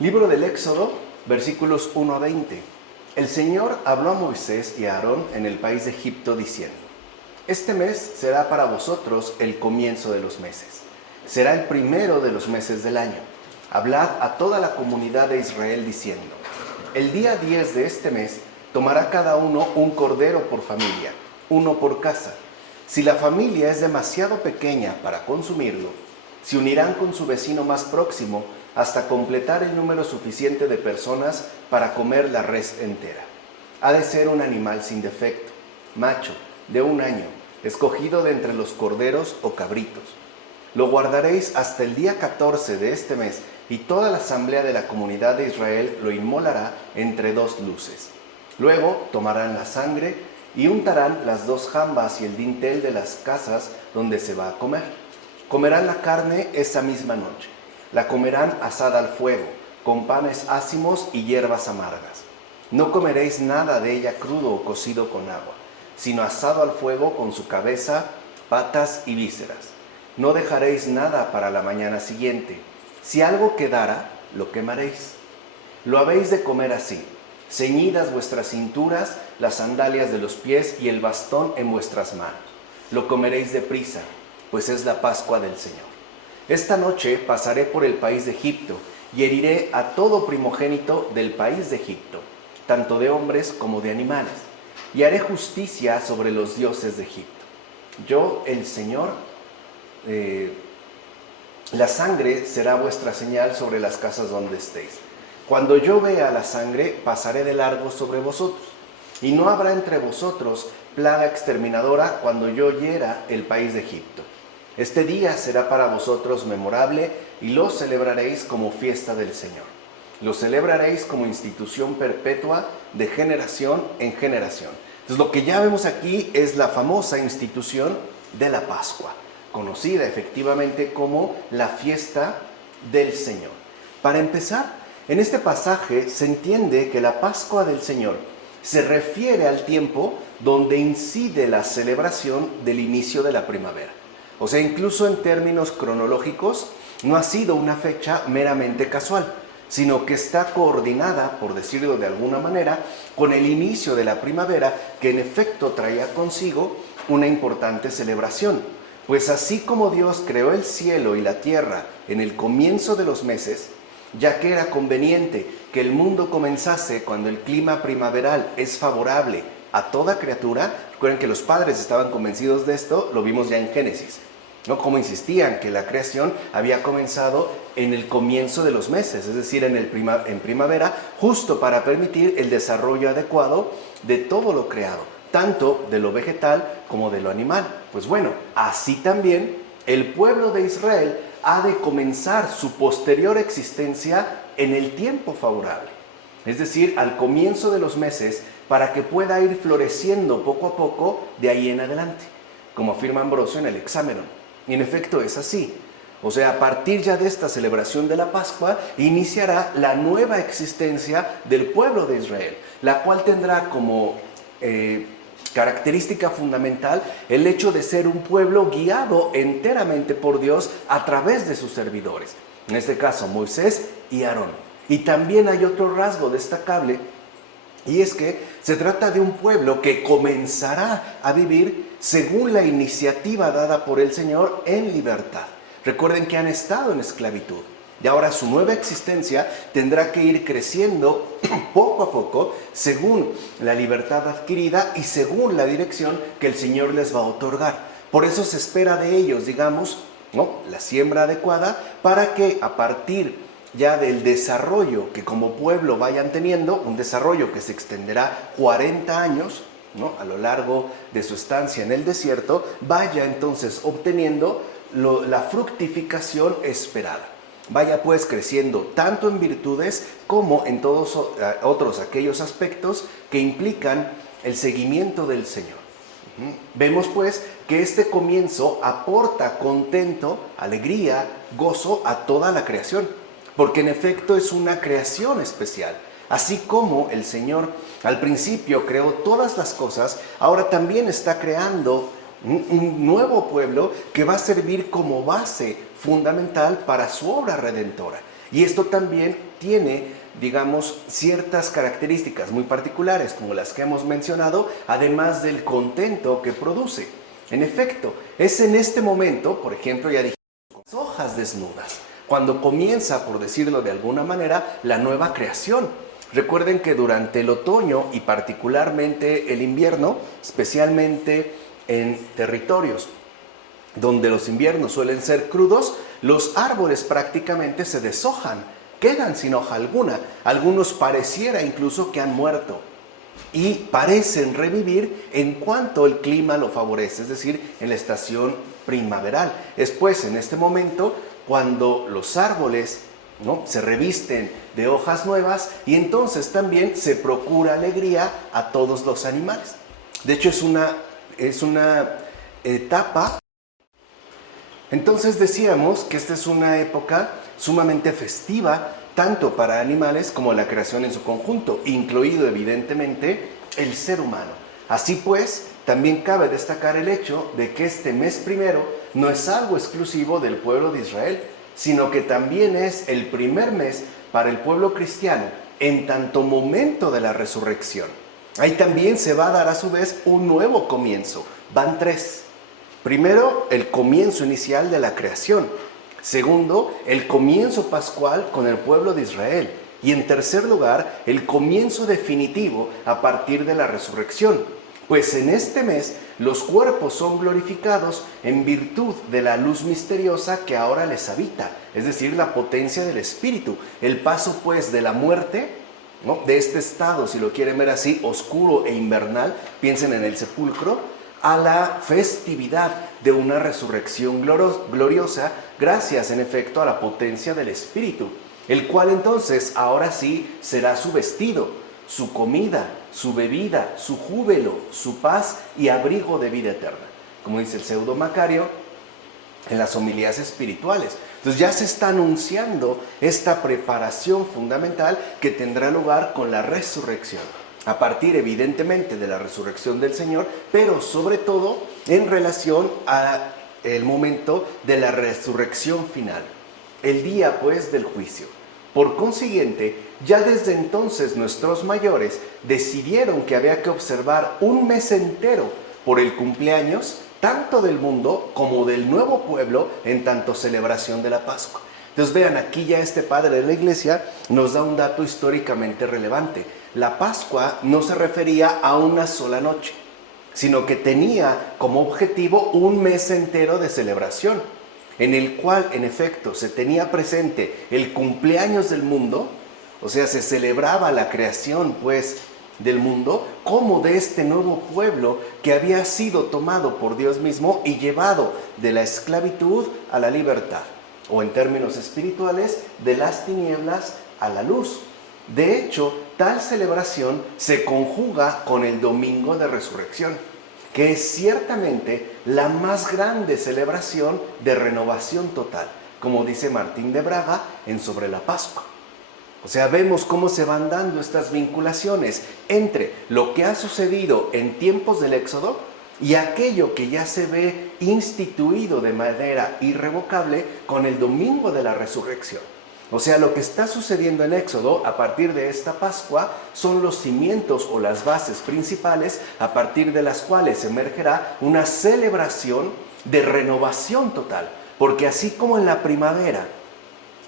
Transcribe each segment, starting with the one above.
Libro del Éxodo, versículos 1 a 20. El Señor habló a Moisés y a Aarón en el país de Egipto diciendo: Este mes será para vosotros el comienzo de los meses. Será el primero de los meses del año. Hablad a toda la comunidad de Israel diciendo: El día 10 de este mes tomará cada uno un cordero por familia, uno por casa. Si la familia es demasiado pequeña para consumirlo, se unirán con su vecino más próximo hasta completar el número suficiente de personas para comer la res entera. Ha de ser un animal sin defecto, macho, de 1 año, escogido de entre los corderos o cabritos. Lo guardaréis hasta el día 14 de este mes, y toda la asamblea de la comunidad de Israel lo inmolará entre 2 luces. Luego tomarán la sangre y untarán las 2 jambas y el dintel de las casas donde se va a comer. Comerán la carne esa misma noche. La comerán asada al fuego, con panes ácimos y hierbas amargas. No comeréis nada de ella crudo o cocido con agua, sino asado al fuego con su cabeza, patas y vísceras. No dejaréis nada para la mañana siguiente. Si algo quedara, lo quemaréis. Lo habéis de comer así: ceñidas vuestras cinturas, las sandalias de los pies y el bastón en vuestras manos. Lo comeréis deprisa, pues es la Pascua del Señor. Esta noche pasaré por el país de Egipto y heriré a todo primogénito del país de Egipto, tanto de hombres como de animales, y haré justicia sobre los dioses de Egipto. Yo, el Señor, la sangre será vuestra señal sobre las casas donde estéis. Cuando yo vea la sangre, pasaré de largo sobre vosotros, y no habrá entre vosotros plaga exterminadora cuando yo hiera el país de Egipto. Este día será para vosotros memorable y lo celebraréis como fiesta del Señor. Lo celebraréis como institución perpetua de generación en generación. Entonces, lo que ya vemos aquí es la famosa institución de la Pascua, conocida efectivamente como la fiesta del Señor. Para empezar, en este pasaje se entiende que la Pascua del Señor se refiere al tiempo donde incide la celebración del inicio de la primavera. O sea, incluso en términos cronológicos, no ha sido una fecha meramente casual, sino que está coordinada, por decirlo de alguna manera, con el inicio de la primavera, que en efecto traía consigo una importante celebración. Pues así como Dios creó el cielo y la tierra en el comienzo de los meses, ya que era conveniente que el mundo comenzase cuando el clima primaveral es favorable a toda criatura. Recuerden que los padres estaban convencidos de esto, lo vimos ya en Génesis, ¿no? Como insistían que la creación había comenzado en el comienzo de los meses, es decir, en primavera, justo para permitir el desarrollo adecuado de todo lo creado, tanto de lo vegetal como de lo animal. Pues bueno, así también el pueblo de Israel ha de comenzar su posterior existencia en el tiempo favorable, es decir, al comienzo de los meses, para que pueda ir floreciendo poco a poco de ahí en adelante, como afirma Ambrosio en el Hexámeron. Y en efecto es así. O sea, a partir ya de esta celebración de la Pascua, iniciará la nueva existencia del pueblo de Israel, la cual tendrá como característica fundamental el hecho de ser un pueblo guiado enteramente por Dios a través de sus servidores, en este caso Moisés y Aarón. Y también hay otro rasgo destacable, y es que se trata de un pueblo que comenzará a vivir según la iniciativa dada por el Señor en libertad. Recuerden que han estado en esclavitud y ahora su nueva existencia tendrá que ir creciendo poco a poco según la libertad adquirida y según la dirección que el Señor les va a otorgar. Por eso se espera de ellos, digamos, ¿no?, la siembra adecuada para que a partir ya del desarrollo que como pueblo vayan teniendo, un desarrollo que se extenderá 40 años, ¿no?, a lo largo de su estancia en el desierto, vaya entonces obteniendo la fructificación esperada. Vaya pues creciendo tanto en virtudes como en todos otros aquellos aspectos que implican el seguimiento del Señor. Vemos pues que este comienzo aporta contento, alegría, gozo a toda la creación, porque en efecto es una creación especial. Así como el Señor al principio creó todas las cosas, ahora también está creando un nuevo pueblo que va a servir como base fundamental para su obra redentora. Y esto también tiene, digamos, ciertas características muy particulares, como las que hemos mencionado, además del contento que produce. En efecto, es en este momento, por ejemplo, ya dijimos, con las hojas desnudas, cuando comienza, por decirlo de alguna manera, la nueva creación. Recuerden que durante el otoño y particularmente el invierno, especialmente en territorios donde los inviernos suelen ser crudos, los árboles prácticamente se deshojan, quedan sin hoja alguna. Algunos pareciera incluso que han muerto y parecen revivir en cuanto el clima lo favorece, es decir, en la estación primaveral. Es pues en este momento cuando los árboles, ¿no?, se revisten de hojas nuevas y entonces también se procura alegría a todos los animales. De hecho, es una etapa. Entonces decíamos que esta es una época sumamente festiva, tanto para animales como la creación en su conjunto, incluido evidentemente el ser humano. Así pues, también cabe destacar el hecho de que este mes primero no es algo exclusivo del pueblo de Israel, sino que también es el primer mes para el pueblo cristiano, en tanto momento de la resurrección. Ahí también se va a dar a su vez un nuevo comienzo. Van tres. Primero, el comienzo inicial de la creación. Segundo, el comienzo pascual con el pueblo de Israel. Y en tercer lugar, el comienzo definitivo a partir de la resurrección. Pues en este mes los cuerpos son glorificados en virtud de la luz misteriosa que ahora les habita, es decir, la potencia del Espíritu. El paso pues de la muerte, ¿no?, de este estado, si lo quieren ver así, oscuro e invernal, piensen en el sepulcro, a la festividad de una resurrección gloriosa, gracias en efecto a la potencia del Espíritu, el cual entonces ahora sí será su vestido, su comida, su bebida, su júbilo, su paz y abrigo de vida eterna, como dice el pseudo Macario en las homilías espirituales. Entonces ya se está anunciando esta preparación fundamental que tendrá lugar con la resurrección, a partir evidentemente de la resurrección del Señor, pero sobre todo en relación al momento de la resurrección final, el día pues del juicio. Por consiguiente, ya desde entonces nuestros mayores decidieron que había que observar un mes entero por el cumpleaños tanto del mundo como del nuevo pueblo en tanto celebración de la Pascua. Entonces vean, aquí ya este padre de la iglesia nos da un dato históricamente relevante. La Pascua no se refería a una sola noche, sino que tenía como objetivo un mes entero de celebración, en el cual en efecto se tenía presente el cumpleaños del mundo, o sea, se celebraba la creación pues del mundo como de este nuevo pueblo que había sido tomado por Dios mismo y llevado de la esclavitud a la libertad, o en términos espirituales, de las tinieblas a la luz. De hecho, tal celebración se conjuga con el Domingo de Resurrección, que es ciertamente la más grande celebración de renovación total, como dice Martín de Braga en Sobre la Pascua. O sea, vemos cómo se van dando estas vinculaciones entre lo que ha sucedido en tiempos del Éxodo y aquello que ya se ve instituido de manera irrevocable con el Domingo de la Resurrección. O sea, lo que está sucediendo en Éxodo a partir de esta Pascua son los cimientos o las bases principales a partir de las cuales emergerá una celebración de renovación total. Porque así como en la primavera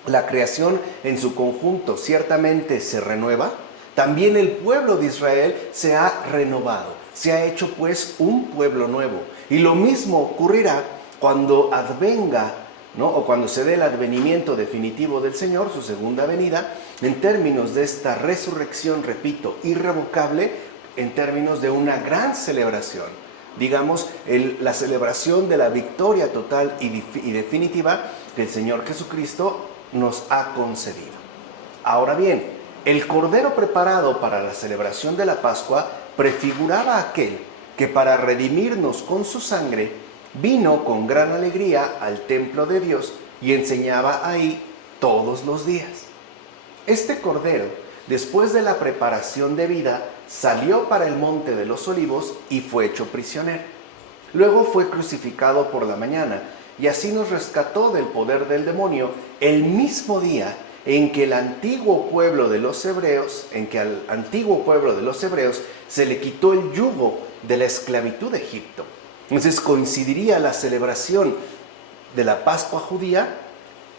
la creación en su conjunto ciertamente se renueva, también el pueblo de Israel se ha renovado, se ha hecho pues un pueblo nuevo. Y lo mismo ocurrirá cuando advenga, ¿no?, o cuando se dé el advenimiento definitivo del Señor, su segunda venida, en términos de esta resurrección, repito, irrevocable, en términos de una gran celebración. Digamos, la celebración de la victoria total y definitiva que el Señor Jesucristo nos ha concedido. Ahora bien, el cordero preparado para la celebración de la Pascua prefiguraba a aquel que para redimirnos con su sangre vino con gran alegría al templo de Dios y enseñaba ahí todos los días. Este cordero, después de la preparación debida, salió para el monte de los olivos y fue hecho prisionero. Luego fue crucificado por la mañana y así nos rescató del poder del demonio el mismo día en que al antiguo pueblo de los hebreos se le quitó el yugo de la esclavitud de Egipto. Entonces coincidiría la celebración de la Pascua judía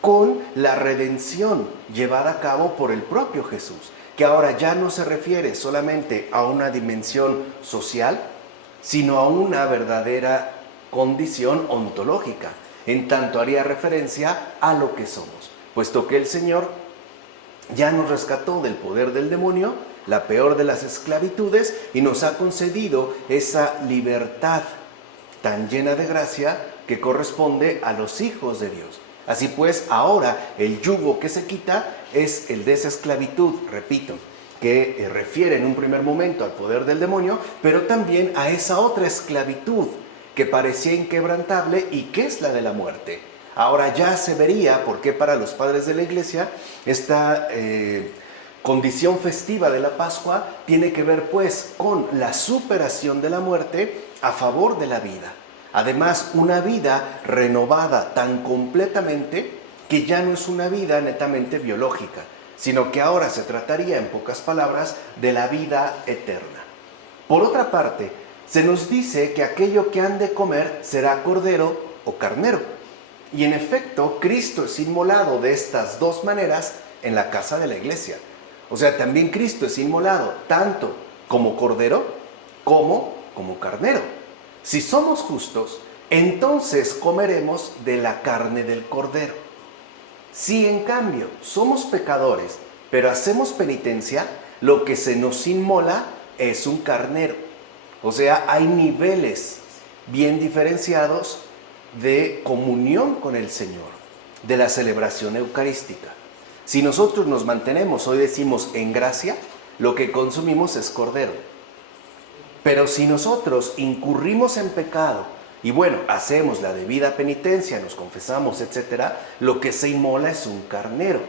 con la redención llevada a cabo por el propio Jesús, que ahora ya no se refiere solamente a una dimensión social, sino a una verdadera condición ontológica, en tanto haría referencia a lo que somos, puesto que el Señor ya nos rescató del poder del demonio, la peor de las esclavitudes, y nos ha concedido esa libertad tan llena de gracia que corresponde a los hijos de Dios. Así pues, ahora el yugo que se quita es el de esa esclavitud, repito, que refiere en un primer momento al poder del demonio, pero también a esa otra esclavitud que parecía inquebrantable y que es la de la muerte. Ahora ya se vería por qué para los padres de la Iglesia esta condición festiva de la Pascua tiene que ver pues con la superación de la muerte a favor de la vida. Además, una vida renovada tan completamente que ya no es una vida netamente biológica, sino que ahora se trataría, en pocas palabras, de la vida eterna. Por otra parte, se nos dice que aquello que han de comer será cordero o carnero. Y en efecto, Cristo es inmolado de estas dos maneras en la casa de la iglesia. O sea, también Cristo es inmolado tanto como cordero como carnero. Si somos justos, entonces comeremos de la carne del cordero. Si en cambio somos pecadores, pero hacemos penitencia, lo que se nos inmola es un carnero. O sea, hay niveles bien diferenciados de comunión con el Señor, de la celebración eucarística. Si nosotros nos mantenemos, hoy decimos en gracia, lo que consumimos es cordero. Pero si nosotros incurrimos en pecado y bueno, hacemos la debida penitencia, nos confesamos, etc., lo que se inmola es un carnero.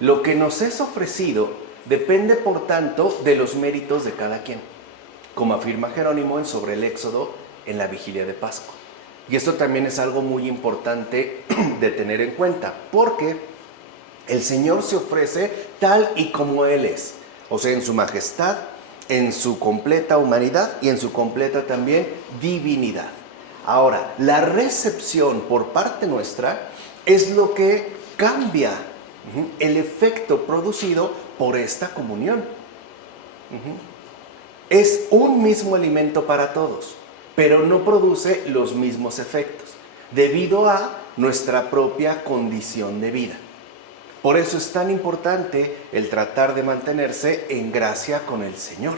Lo que nos es ofrecido depende, por tanto, de los méritos de cada quien, como afirma Jerónimo en Sobre el Éxodo en la vigilia de Pascua. Y esto también es algo muy importante de tener en cuenta, porque el Señor se ofrece tal y como Él es, o sea, en su majestad, en su completa humanidad y en su completa también divinidad. Ahora, la recepción por parte nuestra es lo que cambia el efecto producido por esta comunión. Es un mismo alimento para todos, pero no produce los mismos efectos, debido a nuestra propia condición de vida. Por eso es tan importante el tratar de mantenerse en gracia con el Señor,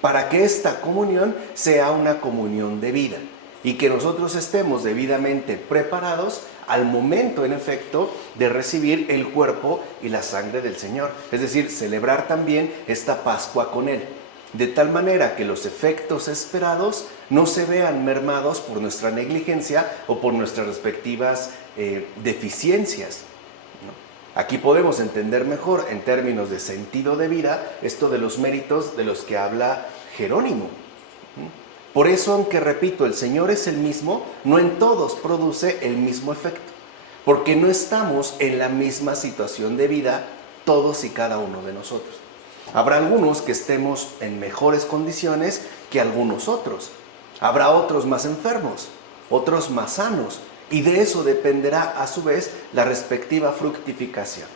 para que esta comunión sea una comunión de vida y que nosotros estemos debidamente preparados al momento, en efecto, de recibir el cuerpo y la sangre del Señor. Es decir, celebrar también esta Pascua con Él, de tal manera que los efectos esperados no se vean mermados por nuestra negligencia o por nuestras respectivas deficiencias. Aquí podemos entender mejor, en términos de sentido de vida, esto de los méritos de los que habla Jerónimo. Por eso, aunque repito, el Señor es el mismo, no en todos produce el mismo efecto, porque no estamos en la misma situación de vida todos y cada uno de nosotros. Habrá algunos que estemos en mejores condiciones que algunos otros. Habrá otros más enfermos, otros más sanos, y de eso dependerá a su vez la respectiva fructificación.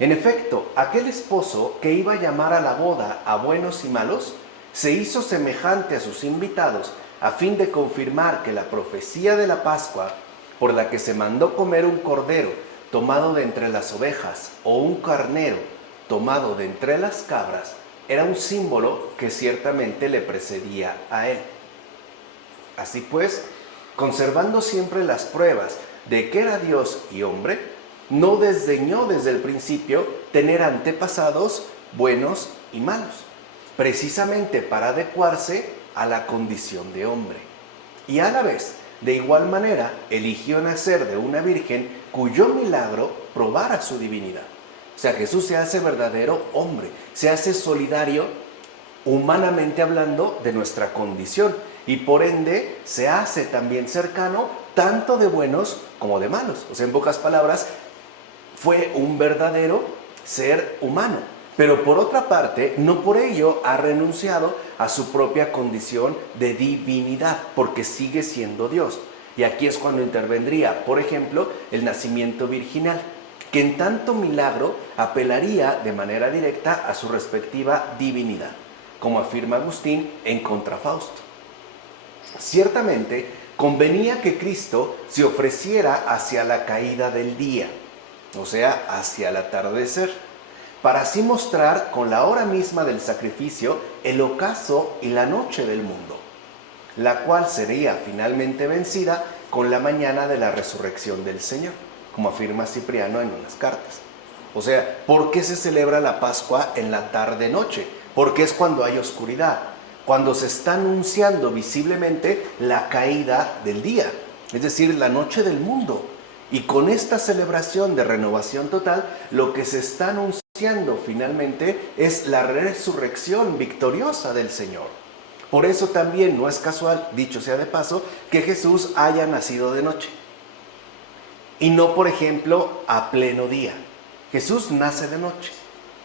En efecto, aquel esposo que iba a llamar a la boda a buenos y malos, se hizo semejante a sus invitados a fin de confirmar que la profecía de la Pascua, por la que se mandó comer un cordero tomado de entre las ovejas o un carnero tomado de entre las cabras, era un símbolo que ciertamente le precedía a él. Así pues, conservando siempre las pruebas de que era Dios y hombre, no desdeñó desde el principio tener antepasados buenos y malos, precisamente para adecuarse a la condición de hombre. Y a la vez, de igual manera, eligió nacer de una virgen cuyo milagro probara su divinidad. O sea, Jesús se hace verdadero hombre, se hace solidario, humanamente hablando, de nuestra condición. Y por ende se hace también cercano tanto de buenos como de malos. O sea, en pocas palabras, fue un verdadero ser humano. Pero por otra parte, no por ello ha renunciado a su propia condición de divinidad, porque sigue siendo Dios. Y aquí es cuando intervendría, por ejemplo, el nacimiento virginal, que en tanto milagro apelaría de manera directa a su respectiva divinidad, como afirma Agustín en Contrafausto. Ciertamente, convenía que Cristo se ofreciera hacia la caída del día, o sea, hacia el atardecer, para así mostrar con la hora misma del sacrificio el ocaso y la noche del mundo, la cual sería finalmente vencida con la mañana de la resurrección del Señor, como afirma Cipriano en unas cartas. O sea, ¿por qué se celebra la Pascua en la tarde-noche? Porque es cuando hay oscuridad, cuando se está anunciando visiblemente la caída del día, es decir, la noche del mundo. Y con esta celebración de renovación total, lo que se está anunciando finalmente es la resurrección victoriosa del Señor. Por eso también no es casual, dicho sea de paso, que Jesús haya nacido de noche. Y no, por ejemplo, a pleno día. Jesús nace de noche.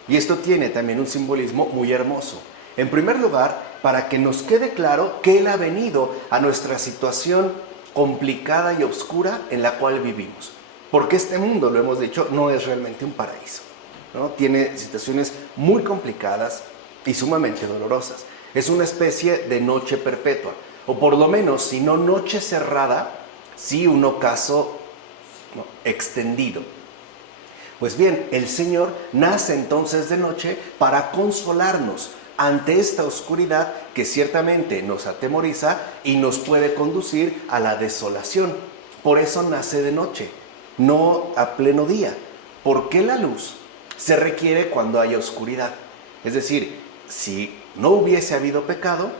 Y esto tiene también un simbolismo muy hermoso. En primer lugar, para que nos quede claro que Él ha venido a nuestra situación complicada y oscura en la cual vivimos. Porque este mundo, lo hemos dicho, no es realmente un paraíso, ¿no? Tiene situaciones muy complicadas y sumamente dolorosas. Es una especie de noche perpetua, o por lo menos, si no noche cerrada, sí un ocaso, ¿no?, extendido. Pues bien, el Señor nace entonces de noche para consolarnos ante esta oscuridad que ciertamente nos atemoriza y nos puede conducir a la desolación. Por eso nace de noche, no a pleno día, porque la luz se requiere cuando hay oscuridad. Es decir, si no hubiese habido pecado,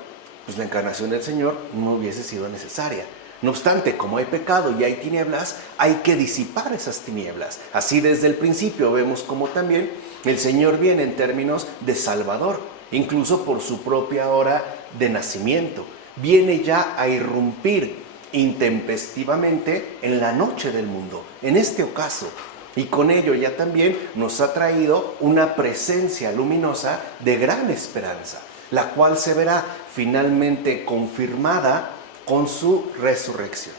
pues la encarnación del Señor no hubiese sido necesaria. No obstante, como hay pecado y hay tinieblas, hay que disipar esas tinieblas. Así desde el principio vemos como también el Señor viene en términos de Salvador, incluso por su propia hora de nacimiento. Viene ya a irrumpir intempestivamente en la noche del mundo, en este ocaso. Y con ello ya también nos ha traído una presencia luminosa de gran esperanza, la cual se verá finalmente confirmada con su resurrección.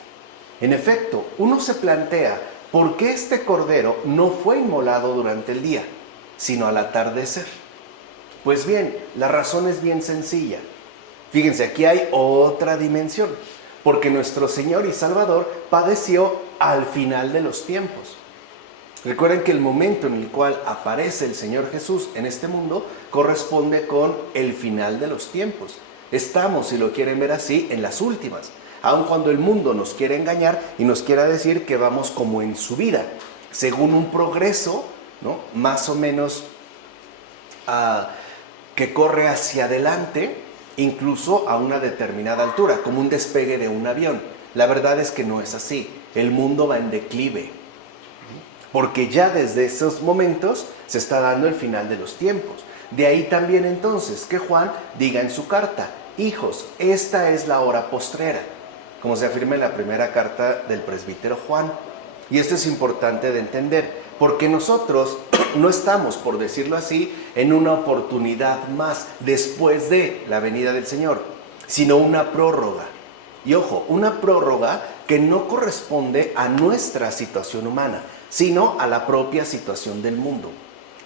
En efecto, uno se plantea por qué este cordero no fue inmolado durante el día, sino al atardecer. Pues bien, la razón es bien sencilla. Fíjense, aquí hay otra dimensión, porque nuestro Señor y Salvador padeció al final de los tiempos. Recuerden que el momento en el cual aparece el Señor Jesús en este mundo corresponde con el final de los tiempos. Estamos, si lo quieren ver así, en las últimas, aun cuando el mundo nos quiere engañar y nos quiera decir que vamos como en su vida, según un progreso, ¿no?, más o menos que corre hacia adelante, incluso a una determinada altura, como un despegue de un avión. La verdad es que no es así. El mundo va en declive, porque ya desde esos momentos se está dando el final de los tiempos. De ahí también entonces que Juan diga en su carta: hijos, esta es la hora postrera, como se afirma en la primera carta del presbítero Juan. Y esto es importante de entender, porque nosotros no estamos, por decirlo así, en una oportunidad más después de la venida del Señor, sino una prórroga. Y ojo, una prórroga que no corresponde a nuestra situación humana, sino a la propia situación del mundo.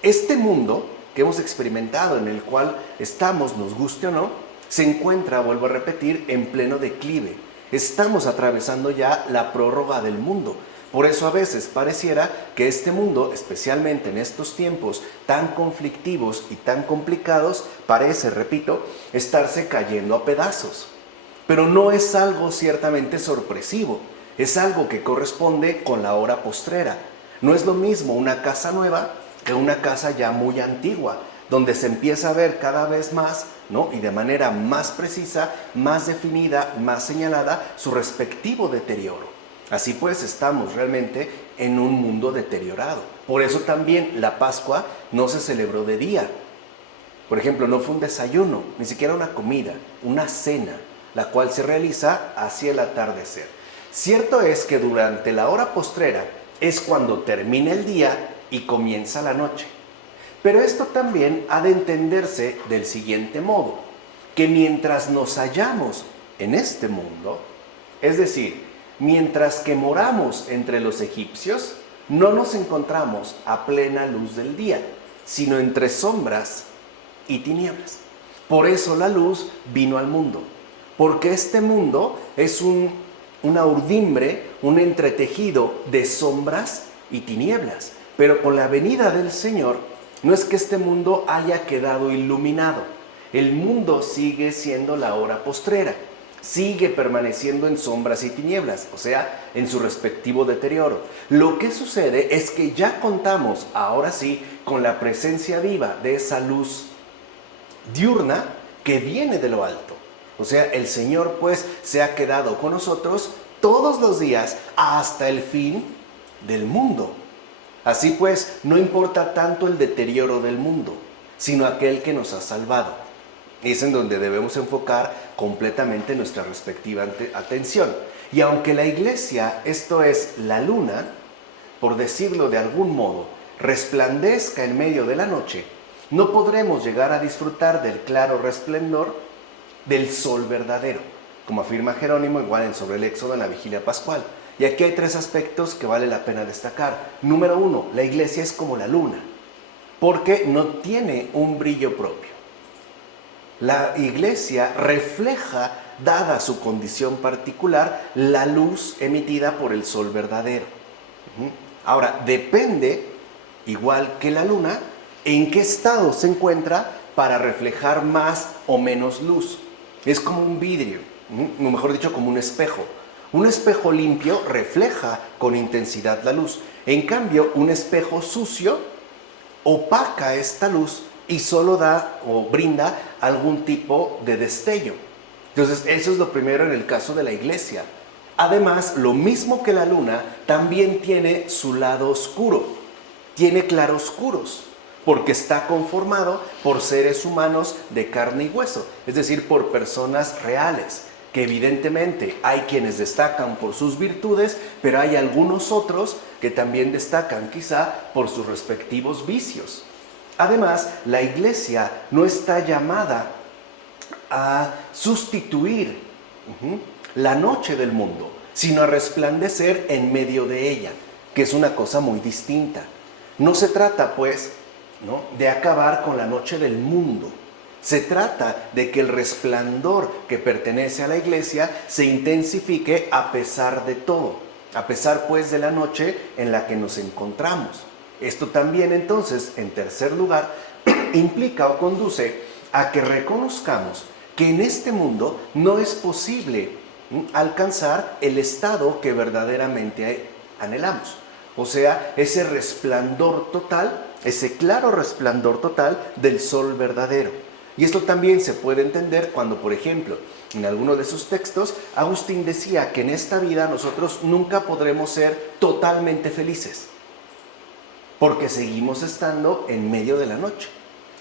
Este mundo que hemos experimentado, en el cual estamos, nos guste o no, se encuentra, vuelvo a repetir, en pleno declive. Estamos atravesando ya la prórroga del mundo. Por eso a veces pareciera que este mundo, especialmente en estos tiempos tan conflictivos y tan complicados, parece, repito, estarse cayendo a pedazos. Pero no es algo ciertamente sorpresivo, es algo que corresponde con la hora postrera. No es lo mismo una casa nueva que una casa ya muy antigua, donde se empieza a ver cada vez más, ¿no?, y de manera más precisa, más definida, más señalada, su respectivo deterioro. Así pues, estamos realmente en un mundo deteriorado. Por eso también la Pascua no se celebró de día. Por ejemplo, no fue un desayuno, ni siquiera una comida, una cena, la cual se realiza hacia el atardecer. Cierto es que durante la hora postrera es cuando termina el día y comienza la noche. Pero esto también ha de entenderse del siguiente modo, que mientras nos hallamos en este mundo, es decir, mientras que moramos entre los egipcios, no nos encontramos a plena luz del día, sino entre sombras y tinieblas. Por eso la luz vino al mundo, porque este mundo es una urdimbre, un entretejido de sombras y tinieblas. Pero con la venida del Señor, no es que este mundo haya quedado iluminado. El mundo sigue siendo la hora postrera, sigue permaneciendo en sombras y tinieblas, o sea, en su respectivo deterioro. Lo que sucede es que ya contamos, ahora sí, con la presencia viva de esa luz diurna que viene de lo alto. O sea, el Señor pues se ha quedado con nosotros todos los días hasta el fin del mundo. Así pues, no importa tanto el deterioro del mundo, sino aquel que nos ha salvado. Es en donde debemos enfocar completamente nuestra respectiva atención. Y aunque la iglesia, esto es la luna, por decirlo de algún modo, resplandezca en medio de la noche, no podremos llegar a disfrutar del claro resplendor del sol verdadero, como afirma Jerónimo igual en Sobre el Éxodo en la Vigilia Pascual. Y aquí hay tres aspectos que vale la pena destacar. Número uno, la iglesia es como la luna, porque no tiene un brillo propio. La iglesia refleja, dada su condición particular, la luz emitida por el sol verdadero. Ahora, depende, igual que la luna, en qué estado se encuentra para reflejar más o menos luz. Es como un vidrio, o mejor dicho, como un espejo. Un espejo limpio refleja con intensidad la luz. En cambio, un espejo sucio opaca esta luz y solo da o brinda algún tipo de destello. Entonces, eso es lo primero en el caso de la iglesia. Además, lo mismo que la luna, también tiene su lado oscuro. Tiene claroscuros, porque está conformado por seres humanos de carne y hueso, es decir, por personas reales, que evidentemente hay quienes destacan por sus virtudes, pero hay algunos otros que también destacan quizá por sus respectivos vicios. Además, la iglesia no está llamada a sustituir la noche del mundo, sino a resplandecer en medio de ella, que es una cosa muy distinta. No se trata, pues, de acabar con la noche del mundo. Se trata de que el resplandor que pertenece a la iglesia se intensifique a pesar de todo, a pesar, pues, de la noche en la que nos encontramos. Esto también, entonces, en tercer lugar, implica o conduce a que reconozcamos que en este mundo no es posible alcanzar el estado que verdaderamente anhelamos. O sea, ese resplandor total, ese claro resplandor total del sol verdadero. Y esto también se puede entender cuando, por ejemplo, en alguno de sus textos, Agustín decía que en esta vida nosotros nunca podremos ser totalmente felices, porque seguimos estando en medio de la noche.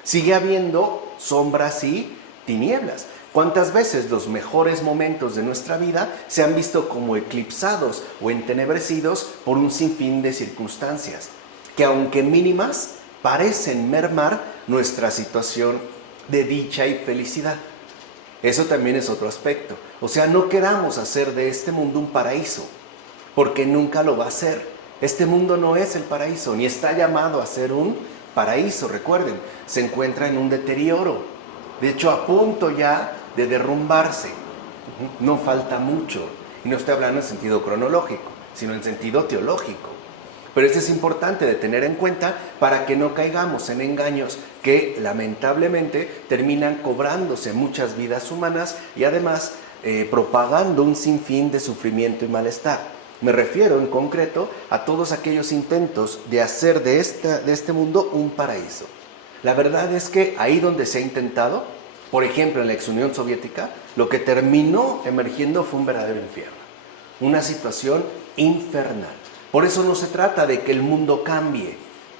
Sigue habiendo sombras y tinieblas. ¿Cuántas veces los mejores momentos de nuestra vida se han visto como eclipsados o entenebrecidos por un sinfín de circunstancias que, aunque mínimas, parecen mermar nuestra situación de dicha y felicidad? Eso también es otro aspecto. O sea, no queramos hacer de este mundo un paraíso, porque nunca lo va a ser. Este mundo no es el paraíso, ni está llamado a ser un paraíso. Recuerden, se encuentra en un deterioro. De hecho, a punto ya de derrumbarse. No falta mucho. Y no estoy hablando en sentido cronológico, sino en sentido teológico. Pero esto es importante de tener en cuenta para que no caigamos en engaños que lamentablemente terminan cobrándose muchas vidas humanas y además propagando un sinfín de sufrimiento y malestar. Me refiero en concreto a todos aquellos intentos de hacer de este mundo un paraíso. La verdad es que ahí donde se ha intentado, por ejemplo en la ex Unión Soviética, lo que terminó emergiendo fue un verdadero infierno, una situación infernal. Por eso no se trata de que el mundo cambie,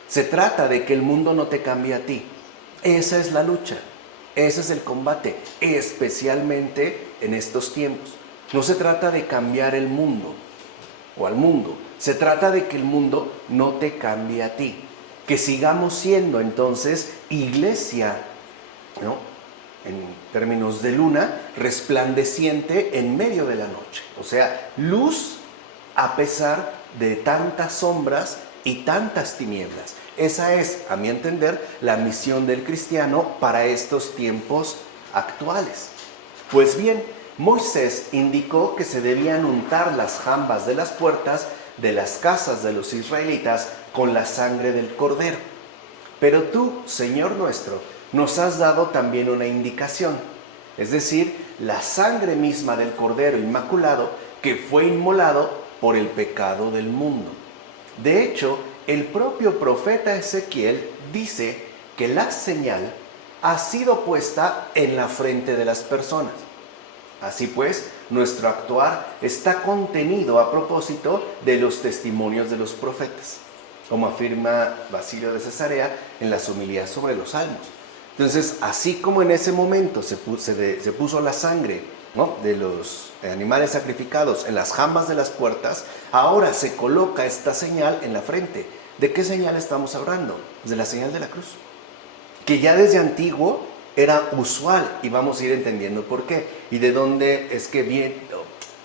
se trata de que el mundo no te cambie a ti. Esa es la lucha, ese es el combate, especialmente en estos tiempos. No se trata de cambiar el mundo o al mundo, se trata de que el mundo no te cambie a ti. que sigamos siendo entonces iglesia, ¿no?, en términos de luna, resplandeciente en medio de la noche. O sea, luz a pesar de tantas sombras y tantas tinieblas. Esa es, a mi entender, la misión del cristiano para estos tiempos actuales. Pues bien, Moisés indicó que se debían untar las jambas de las puertas de las casas de los israelitas con la sangre del cordero. Pero tú, Señor nuestro, nos has dado también una indicación, es decir, la sangre misma del Cordero Inmaculado que fue inmolado por el pecado del mundo. De hecho, el propio profeta Ezequiel dice que la señal ha sido puesta en la frente de las personas. Así pues, nuestro actuar está contenido a propósito de los testimonios de los profetas, como afirma Basilio de Cesarea en las homilías sobre los Salmos. Entonces, así como en ese momento se puso la sangre, ¿no?, de los animales sacrificados en las jambas de las puertas, ahora se coloca esta señal en la frente. ¿De qué señal estamos hablando? De la señal de la cruz, que ya desde antiguo era usual, y vamos a ir entendiendo por qué y de dónde es que viene,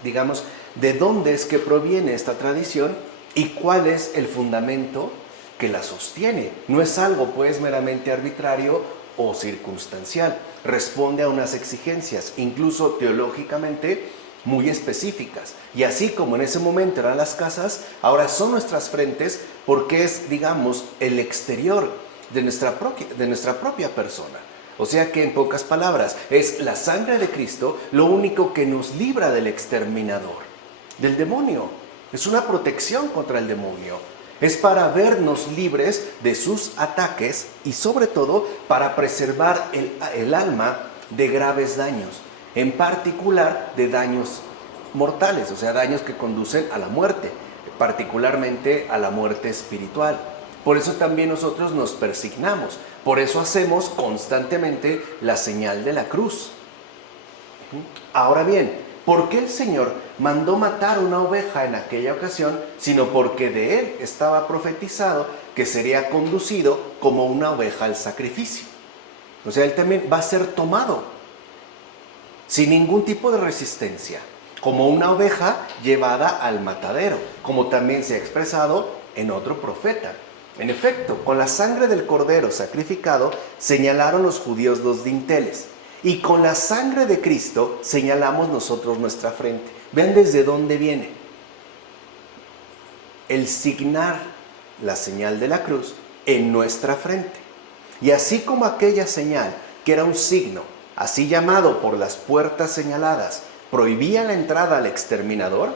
digamos, de dónde es que proviene esta tradición y cuál es el fundamento que la sostiene. No es algo pues meramente arbitrario o circunstancial, responde a unas exigencias, incluso teológicamente muy específicas. Y así como en ese momento eran las casas, ahora son nuestras frentes, porque es, digamos, el exterior de nuestra propia persona. O sea que, en pocas palabras, es la sangre de Cristo lo único que nos libra del exterminador, del demonio. Es una protección contra el demonio. Es para vernos libres de sus ataques y sobre todo para preservar el alma de graves daños, en particular de daños mortales, o sea, daños que conducen a la muerte, particularmente a la muerte espiritual. Por eso también nosotros nos persignamos, por eso hacemos constantemente la señal de la cruz. Ahora bien, ¿por qué el Señor mandó matar una oveja en aquella ocasión? Sino porque de él estaba profetizado que sería conducido como una oveja al sacrificio. O sea, él también va a ser tomado sin ningún tipo de resistencia, como una oveja llevada al matadero, como también se ha expresado en otro profeta. En efecto, con la sangre del cordero sacrificado señalaron los judíos los dinteles. Y con la sangre de Cristo señalamos nosotros nuestra frente. Vean desde dónde viene. El signar la señal de la cruz en nuestra frente. Y así como aquella señal, que era un signo, así llamado por las puertas señaladas, prohibía la entrada al exterminador,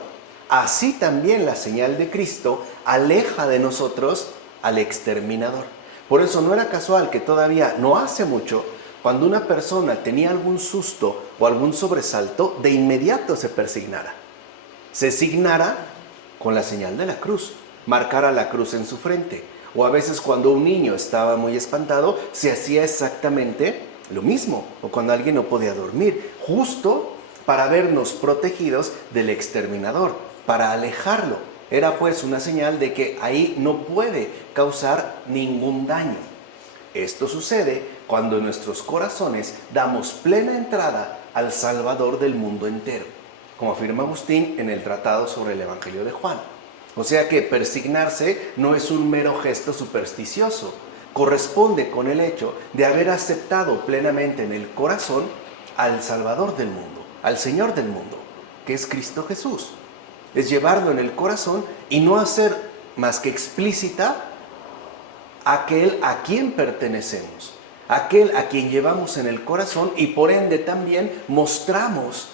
así también la señal de Cristo aleja de nosotros al exterminador. Por eso no era casual que todavía no hace mucho, cuando una persona tenía algún susto o algún sobresalto, de inmediato se persignara. Se signara con la señal de la cruz, marcara la cruz en su frente. O a veces cuando un niño estaba muy espantado, se hacía exactamente lo mismo. O cuando alguien no podía dormir, justo para vernos protegidos del exterminador, para alejarlo. Era pues una señal de que ahí no puede causar ningún daño. Esto sucede cuando en nuestros corazones damos plena entrada al Salvador del mundo entero, como afirma Agustín en el Tratado sobre el Evangelio de Juan. O sea que persignarse no es un mero gesto supersticioso, corresponde con el hecho de haber aceptado plenamente en el corazón al Salvador del mundo, al Señor del mundo, que es Cristo Jesús. Es llevarlo en el corazón y no hacer más que explícita aquel a quien pertenecemos, aquel a quien llevamos en el corazón y por ende también mostramos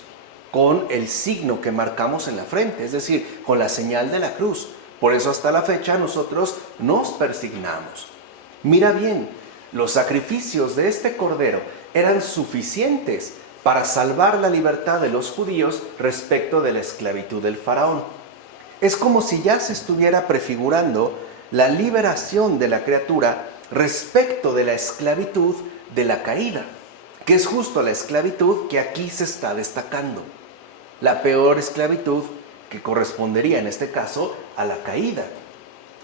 con el signo que marcamos en la frente, es decir, con la señal de la cruz. Por eso hasta la fecha nosotros nos persignamos. Mira bien, los sacrificios de este cordero eran suficientes para salvar la libertad de los judíos respecto de la esclavitud del faraón. Es como si ya se estuviera prefigurando la liberación de la criatura respecto de la esclavitud de la caída, que es justo la esclavitud que aquí se está destacando. La peor esclavitud que correspondería en este caso a la caída.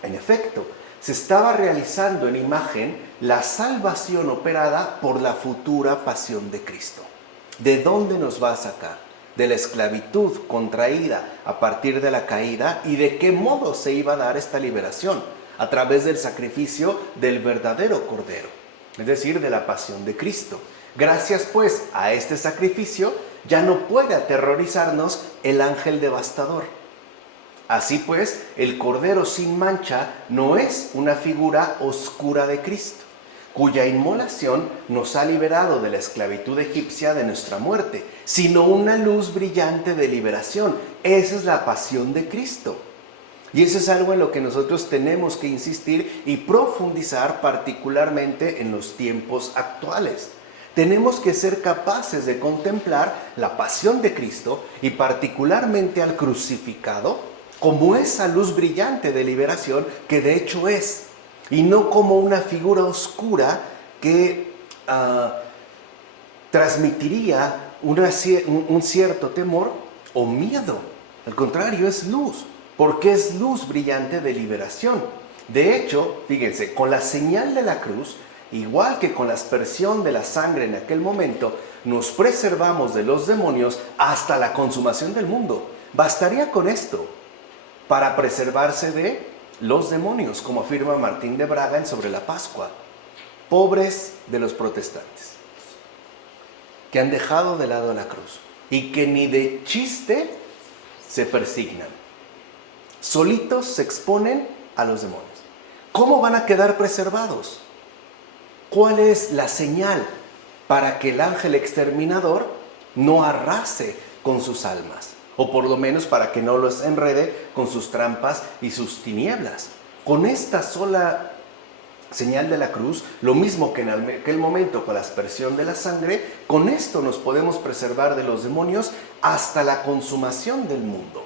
En efecto, se estaba realizando en imagen la salvación operada por la futura pasión de Cristo. ¿De dónde nos va a sacar? De la esclavitud contraída a partir de la caída, y de qué modo se iba a dar esta liberación, a través del sacrificio del verdadero Cordero, es decir, de la pasión de Cristo. Gracias pues a este sacrificio ya no puede aterrorizarnos el ángel devastador. Así pues, el Cordero sin mancha no es una figura oscura de Cristo, cuya inmolación nos ha liberado de la esclavitud egipcia de nuestra muerte, sino una luz brillante de liberación. Esa es la pasión de Cristo. Y eso es algo en lo que nosotros tenemos que insistir y profundizar, particularmente en los tiempos actuales. Tenemos que ser capaces de contemplar la pasión de Cristo, y particularmente al crucificado, como esa luz brillante de liberación que de hecho es, y no como una figura oscura que transmitiría un cierto temor o miedo. Al contrario, es luz, porque es luz brillante de liberación. De hecho, fíjense, con la señal de la cruz, igual que con la aspersión de la sangre en aquel momento, nos preservamos de los demonios hasta la consumación del mundo. Bastaría con esto para preservarse de los demonios, como afirma Martín de Braga en Sobre la Pascua. Pobres de los protestantes, que han dejado de lado la cruz y que ni de chiste se persignan. Solitos se exponen a los demonios. ¿Cómo van a quedar preservados? ¿Cuál es la señal para que el ángel exterminador no arrase con sus almas? O por lo menos para que no los enrede con sus trampas y sus tinieblas. Con esta sola señal de la cruz, lo mismo que en aquel momento con la aspersión de la sangre, con esto nos podemos preservar de los demonios hasta la consumación del mundo.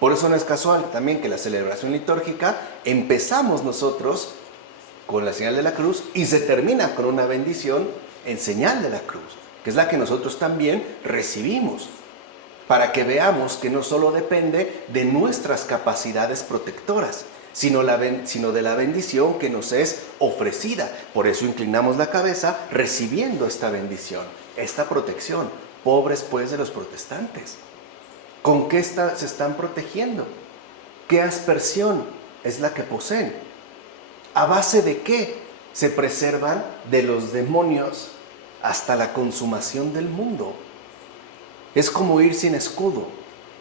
Por eso no es casual también que la celebración litúrgica empezamos nosotros con la señal de la cruz y se termina con una bendición en señal de la cruz, que es la que nosotros también recibimos, para que veamos que no solo depende de nuestras capacidades protectoras, sino de la bendición que nos es ofrecida. Por eso inclinamos la cabeza recibiendo esta bendición, esta protección. Pobres pues de los protestantes. ¿Con qué se están protegiendo? ¿Qué aspersión es la que poseen? ¿A base de qué se preservan de los demonios hasta la consumación del mundo? Es como ir sin escudo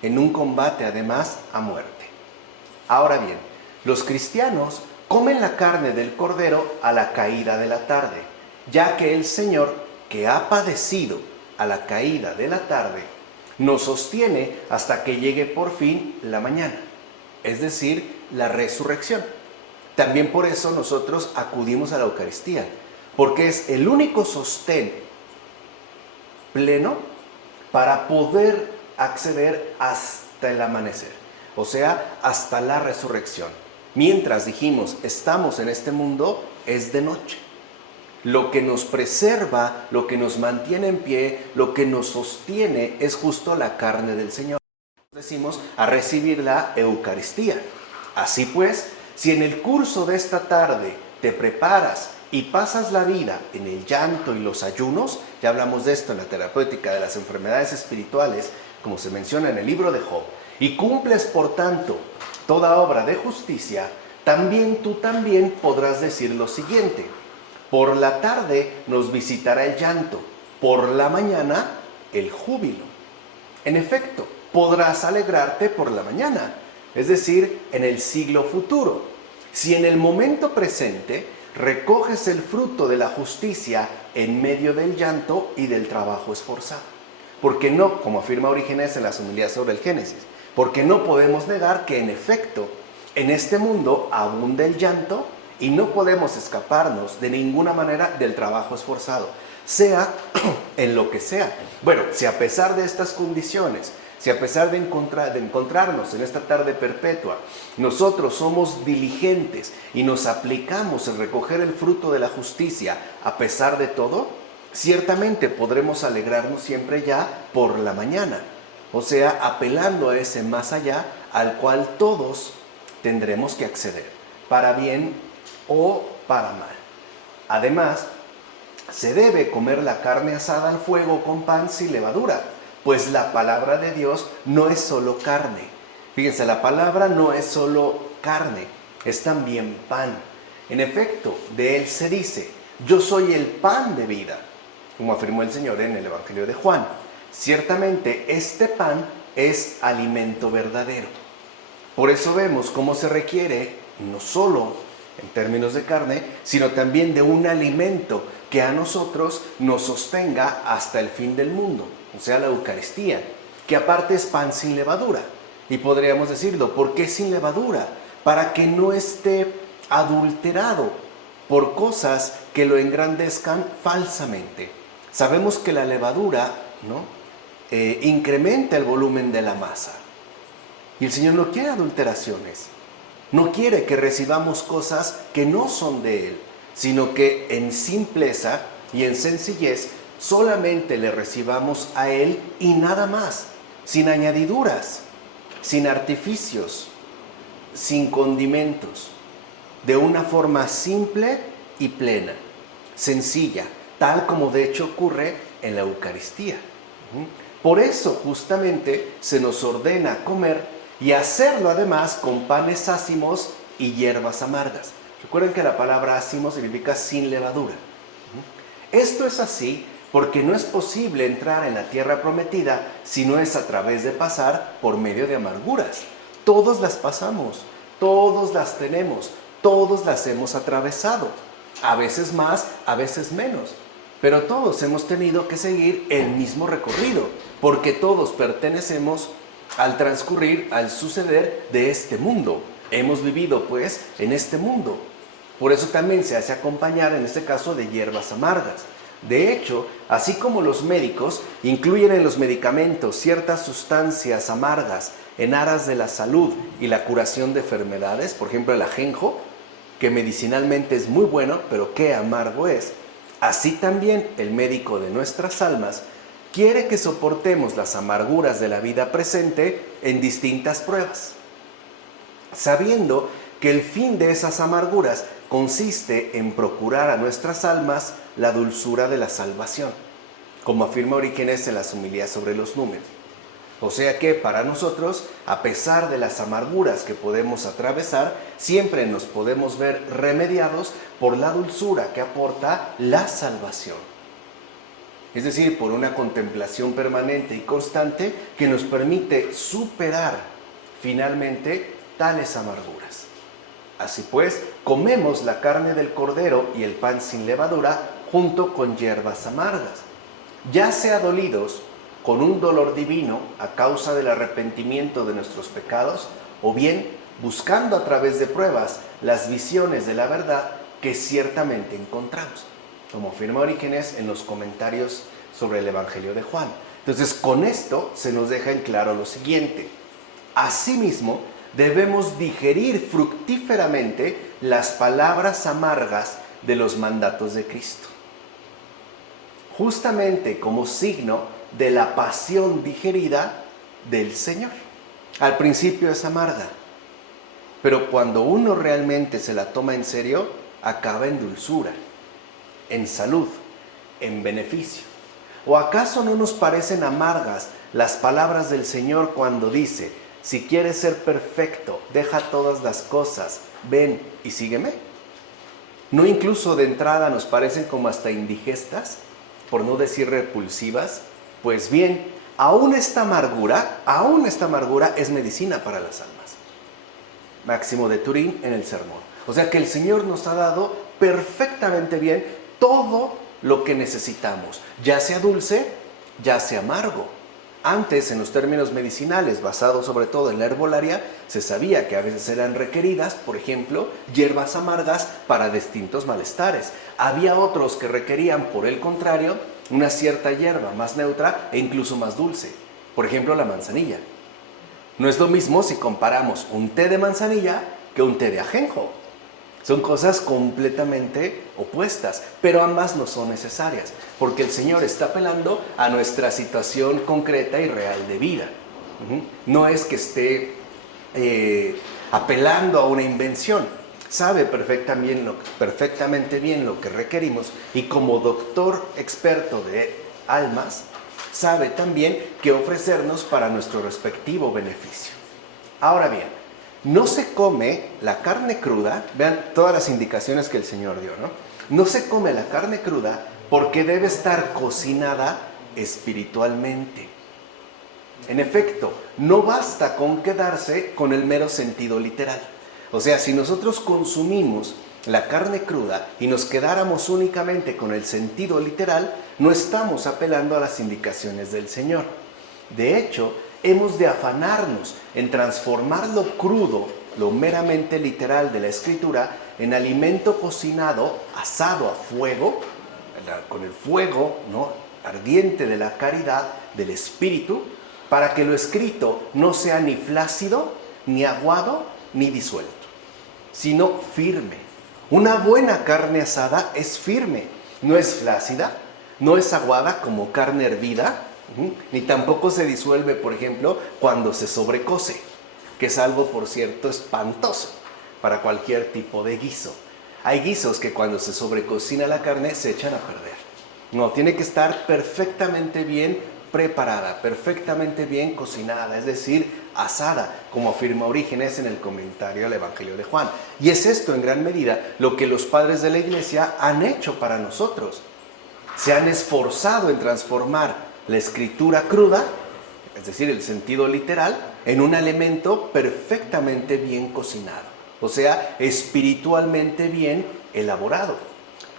en un combate, además, a muerte. Ahora bien, los cristianos comen la carne del Cordero a la caída de la tarde, ya que el Señor, que ha padecido a la caída de la tarde, nos sostiene hasta que llegue por fin la mañana, es decir, la resurrección. También por eso nosotros acudimos a la Eucaristía, porque es el único sostén pleno para poder acceder hasta el amanecer, o sea, hasta la resurrección. Mientras dijimos, estamos en este mundo, es de noche. Lo que nos preserva, lo que nos mantiene en pie, lo que nos sostiene es justo la carne del Señor. Decimos a recibir la Eucaristía. Así pues, si en el curso de esta tarde te preparas y pasas la vida en el llanto y los ayunos, ya hablamos de esto en la terapéutica de las enfermedades espirituales, como se menciona en el libro de Job, y cumples por tanto toda obra de justicia, tú también podrás decir lo siguiente: por la tarde nos visitará el llanto, por la mañana el júbilo. En efecto, podrás alegrarte por la mañana, es decir, en el siglo futuro, si en el momento presente recoges el fruto de la justicia en medio del llanto y del trabajo esforzado. Porque no, como afirma Orígenes en las homilías sobre el Génesis, porque no podemos negar que en efecto en este mundo abunda el llanto y no podemos escaparnos de ninguna manera del trabajo esforzado, sea en lo que sea. Bueno, si a pesar de estas condiciones, si a pesar de encontrarnos en esta tarde perpetua, nosotros somos diligentes y nos aplicamos en recoger el fruto de la justicia a pesar de todo, ciertamente podremos alegrarnos siempre ya por la mañana, o sea, apelando a ese más allá al cual todos tendremos que acceder, para bien o para mal. Además, se debe comer la carne asada al fuego con pan sin levadura, pues la palabra de Dios no es solo carne. Fíjense, la palabra no es solo carne, es también pan. En efecto, de él se dice: yo soy el pan de vida, como afirmó el Señor en el Evangelio de Juan. Ciertamente, este pan es alimento verdadero. Por eso vemos cómo se requiere, no solo en términos de carne, sino también de un alimento que a nosotros nos sostenga hasta el fin del mundo, o sea, la Eucaristía, que aparte es pan sin levadura. Y podríamos decirlo, ¿por qué sin levadura? Para que no esté adulterado por cosas que lo engrandezcan falsamente. Sabemos que la levadura, ¿no?, incrementa el volumen de la masa. Y el Señor no quiere adulteraciones. No quiere que recibamos cosas que no son de Él, sino que en simpleza y en sencillez solamente le recibamos a Él y nada más, sin añadiduras, sin artificios, sin condimentos, de una forma simple y plena, sencilla, tal como de hecho ocurre en la Eucaristía. Por eso justamente se nos ordena comer y hacerlo además con panes ácimos y hierbas amargas. Recuerden que la palabra ácimo significa sin levadura. Esto es así porque no es posible entrar en la tierra prometida si no es a través de pasar por medio de amarguras. Todos las pasamos, todos las tenemos, todos las hemos atravesado. A veces más, a veces menos. Pero todos hemos tenido que seguir el mismo recorrido, porque todos pertenecemos al transcurrir, al suceder de este mundo. Hemos vivido, pues, en este mundo. Por eso también se hace acompañar, en este caso, de hierbas amargas. De hecho, así como los médicos incluyen en los medicamentos ciertas sustancias amargas en aras de la salud y la curación de enfermedades, por ejemplo, el ajenjo, que medicinalmente es muy bueno, pero qué amargo es. Así también el médico de nuestras almas quiere que soportemos las amarguras de la vida presente en distintas pruebas, sabiendo que el fin de esas amarguras consiste en procurar a nuestras almas la dulzura de la salvación, como afirma Orígenes en las homilías sobre los números. O sea que para nosotros, a pesar de las amarguras que podemos atravesar, siempre nos podemos ver remediados por la dulzura que aporta la salvación. Es decir, por una contemplación permanente y constante que nos permite superar finalmente tales amarguras. Así pues, comemos la carne del cordero y el pan sin levadura junto con hierbas amargas, ya sea dolidos con un dolor divino a causa del arrepentimiento de nuestros pecados, o bien buscando a través de pruebas las visiones de la verdad que ciertamente encontramos, como afirma Orígenes en los comentarios sobre el Evangelio de Juan. Entonces, con esto se nos deja en claro lo siguiente: asimismo, debemos digerir fructíferamente las palabras amargas de los mandatos de Cristo, justamente como signo de la pasión digerida del Señor. Al principio es amarga, pero cuando uno realmente se la toma en serio, acaba en dulzura, en salud, en beneficio. ¿O acaso no nos parecen amargas las palabras del Señor cuando dice: si quieres ser perfecto, deja todas las cosas, ven y sígueme? ¿No incluso de entrada nos parecen como hasta indigestas, por no decir repulsivas? Pues bien, aún esta amargura es medicina para las almas. Máximo de Turín en el sermón. O sea que el Señor nos ha dado perfectamente bien todo lo que necesitamos, ya sea dulce, ya sea amargo. Antes, en los términos medicinales, basados sobre todo en la herbolaria, se sabía que a veces eran requeridas, por ejemplo, hierbas amargas para distintos malestares. Había otros que requerían, por el contrario, una cierta hierba más neutra e incluso más dulce. Por ejemplo, la manzanilla. No es lo mismo si comparamos un té de manzanilla que un té de ajenjo. Son cosas completamente opuestas, pero ambas no son necesarias, porque el Señor está apelando a nuestra situación concreta y real de vida. No es que esté apelando a una invención, sabe perfectamente bien lo que requerimos y como doctor experto de almas, sabe también qué ofrecernos para nuestro respectivo beneficio. Ahora bien, no se come la carne cruda, vean todas las indicaciones que el Señor dio, ¿no? No se come la carne cruda porque debe estar cocinada espiritualmente. En efecto, no basta con quedarse con el mero sentido literal. O sea, si nosotros consumimos la carne cruda y nos quedáramos únicamente con el sentido literal, no estamos apelando a las indicaciones del Señor. De hecho, hemos de afanarnos en transformar lo crudo, lo meramente literal de la Escritura, en alimento cocinado, asado a fuego, con el fuego, ¿no?, ardiente de la caridad, del Espíritu, para que lo escrito no sea ni flácido, ni aguado, ni disuelto, sino firme. Una buena carne asada es firme, no es flácida, no es aguada como carne hervida, ni tampoco se disuelve, por ejemplo, cuando se sobrecose, que es algo, por cierto, espantoso para cualquier tipo de guiso. Hay guisos que cuando se sobrecocina la carne se echan a perder. No, tiene que estar perfectamente bien preparada, perfectamente bien cocinada, es decir, asada, como afirma Orígenes en el comentario al Evangelio de Juan. Y es esto en gran medida lo que los padres de la Iglesia han hecho para nosotros. Se han esforzado en transformar la escritura cruda, es decir, el sentido literal, en un alimento perfectamente bien cocinado, o sea, espiritualmente bien elaborado.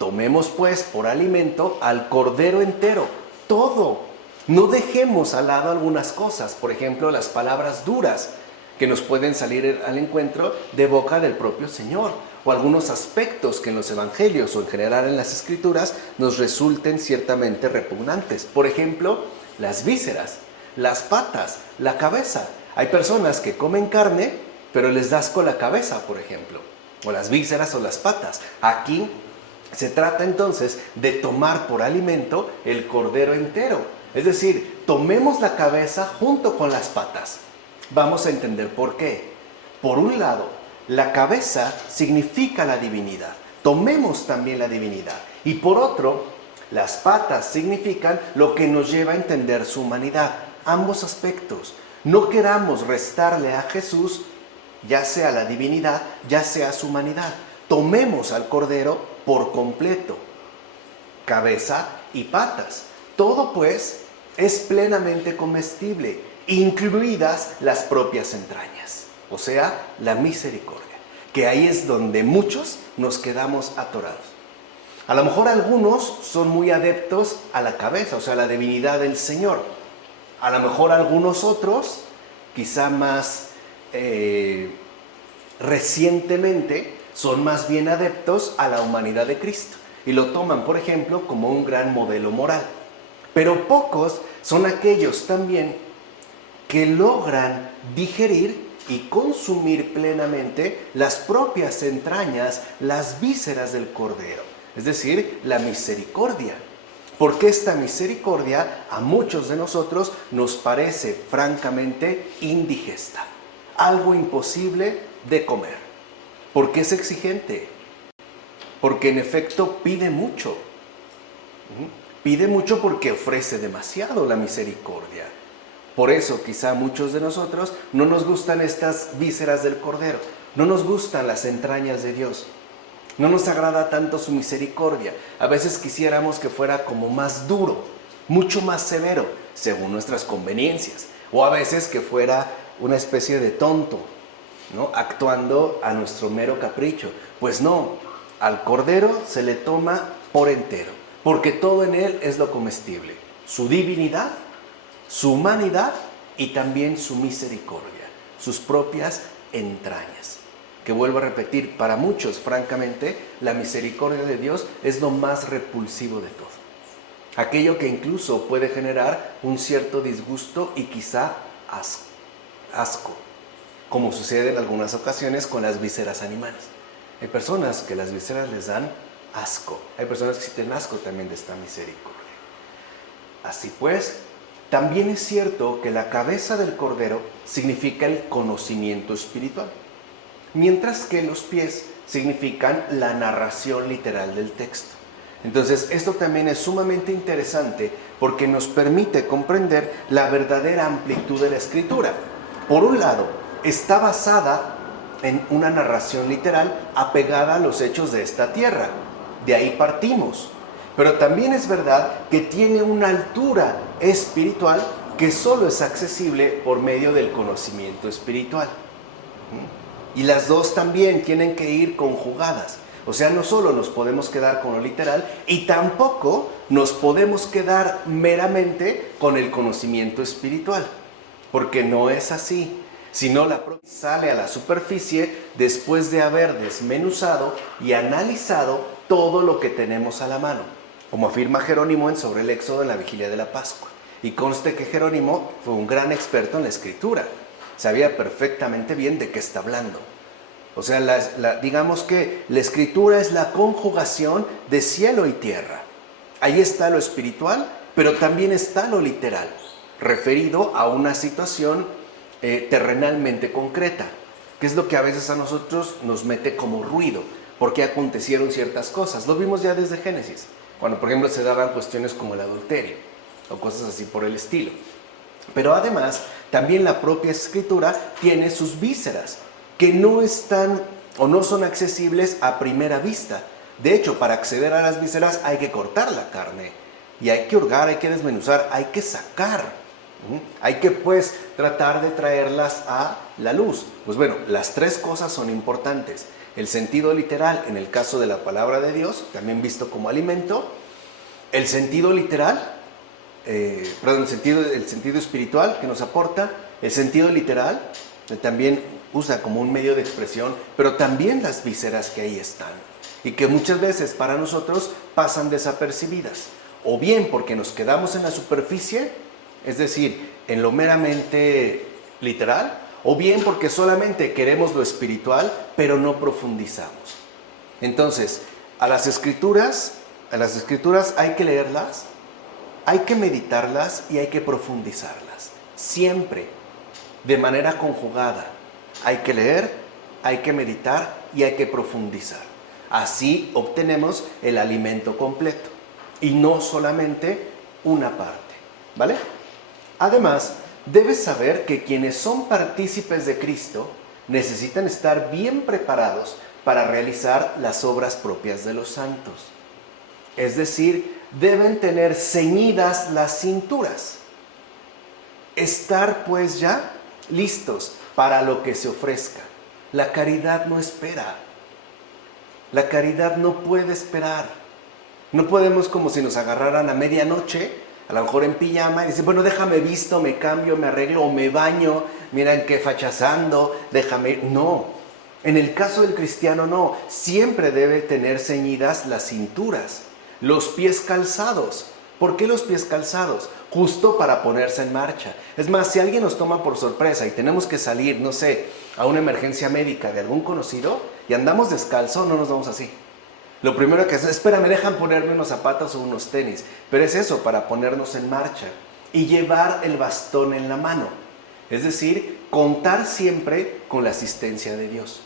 Tomemos pues por alimento al cordero entero, todo. No dejemos al lado algunas cosas, por ejemplo, las palabras duras que nos pueden salir al encuentro de boca del propio Señor, o algunos aspectos que en los evangelios o en general en las escrituras nos resulten ciertamente repugnantes. Por ejemplo, las vísceras, las patas, la cabeza. Hay personas que comen carne, pero les da asco la cabeza, por ejemplo, o las vísceras o las patas. Aquí se trata entonces de tomar por alimento el cordero entero. Es decir, tomemos la cabeza junto con las patas. Vamos a entender por qué. Por un lado, la cabeza significa la divinidad. Tomemos también la divinidad. Y por otro, las patas significan lo que nos lleva a entender su humanidad. Ambos aspectos. No queramos restarle a Jesús, ya sea la divinidad, ya sea su humanidad. Tomemos al cordero por completo. Cabeza y patas. Todo pues es plenamente comestible, incluidas las propias entrañas, o sea, la misericordia, que ahí es donde muchos nos quedamos atorados. A lo mejor algunos son muy adeptos a la cabeza, o sea, a la divinidad del Señor. A lo mejor algunos otros, quizá más recientemente, son más bien adeptos a la humanidad de Cristo y lo toman, por ejemplo, como un gran modelo moral. Pero pocos son aquellos también que logran digerir y consumir plenamente las propias entrañas, las vísceras del cordero, es decir, la misericordia. Porque esta misericordia a muchos de nosotros nos parece francamente indigesta, algo imposible de comer. ¿Por qué es exigente? Porque en efecto pide mucho. Pide mucho porque ofrece demasiado la misericordia. Por eso quizá a muchos de nosotros no nos gustan estas vísceras del cordero, no nos gustan las entrañas de Dios, no nos agrada tanto su misericordia. A veces quisiéramos que fuera como más duro, mucho más severo, según nuestras conveniencias. O a veces que fuera una especie de tonto, ¿no?, actuando a nuestro mero capricho. Pues no, al cordero se le toma por entero, porque todo en él es lo comestible. Su divinidad, su humanidad y también su misericordia, sus propias entrañas. Que vuelvo a repetir, para muchos, francamente, la misericordia de Dios es lo más repulsivo de todo. Aquello que incluso puede generar un cierto disgusto y quizá asco, como sucede en algunas ocasiones con las vísceras animales. Hay personas que las vísceras les dan asco. Hay personas que sienten asco también de esta misericordia. Así pues, también es cierto que la cabeza del cordero significa el conocimiento espiritual. mientras que los pies significan la narración literal del texto. Entonces, esto también es sumamente interesante porque nos permite comprender la verdadera amplitud de la escritura. Por un lado, está basada en una narración literal apegada a los hechos de esta tierra. De ahí partimos. Pero también es verdad que tiene una altura espiritual que solo es accesible por medio del conocimiento espiritual. Y las dos también tienen que ir conjugadas. O sea, no solo nos podemos quedar con lo literal y tampoco nos podemos quedar meramente con el conocimiento espiritual. Porque no es así. Sino la propia sale a la superficie después de haber desmenuzado y analizado todo lo que tenemos a la mano. Como afirma Jerónimo en Sobre el Éxodo en la Vigilia de la Pascua. Y conste que Jerónimo fue un gran experto en la escritura. Sabía perfectamente bien de qué está hablando. O sea, digamos que la escritura es la conjugación de cielo y tierra. Ahí está lo espiritual, pero también está lo literal, referido a una situación terrenalmente concreta, que es lo que a veces a nosotros nos mete como ruido, porque acontecieron ciertas cosas. Lo vimos ya desde Génesis, cuando por ejemplo se daban cuestiones como el adulterio, o cosas así por el estilo. Pero además, también la propia escritura tiene sus vísceras, que no están o no son accesibles a primera vista. De hecho, para acceder a las vísceras hay que cortar la carne, y hay que hurgar, hay que desmenuzar, hay que sacar. Hay que pues tratar de traerlas a la luz. Pues bueno, las tres cosas son importantes. El sentido literal en el caso de la palabra de Dios, también visto como alimento. El sentido literal, el sentido espiritual que nos aporta. El sentido literal también usa como un medio de expresión, pero también las vísceras que ahí están y que muchas veces para nosotros pasan desapercibidas. O bien porque nos quedamos en la superficie, es decir, en lo meramente literal, o bien porque solamente queremos lo espiritual, pero no profundizamos. Entonces, a las escrituras hay que leerlas, hay que meditarlas y hay que profundizarlas. Siempre, de manera conjugada. Hay que leer, hay que meditar y hay que profundizar. Así obtenemos el alimento completo y no solamente una parte, ¿vale? Además, debes saber que quienes son partícipes de Cristo necesitan estar bien preparados para realizar las obras propias de los santos. Es decir, deben tener ceñidas las cinturas. Estar pues ya listos para lo que se ofrezca. La caridad no espera. La caridad no puede esperar. No podemos como si nos agarraran a medianoche, a lo mejor en pijama, y dicen, bueno, déjame visto, me cambio, me arreglo o me baño, mira en qué fachazando, déjame. No, en el caso del cristiano no, siempre debe tener ceñidas las cinturas, los pies calzados. ¿Por qué los pies calzados? Justo para ponerse en marcha. Es más, si alguien nos toma por sorpresa y tenemos que salir, no sé, a una emergencia médica de algún conocido y andamos descalzo, no nos vamos así. Lo primero que hace es, espera, me dejan ponerme unos zapatos o unos tenis. Pero es eso, para ponernos en marcha y llevar el bastón en la mano. Es decir, contar siempre con la asistencia de Dios.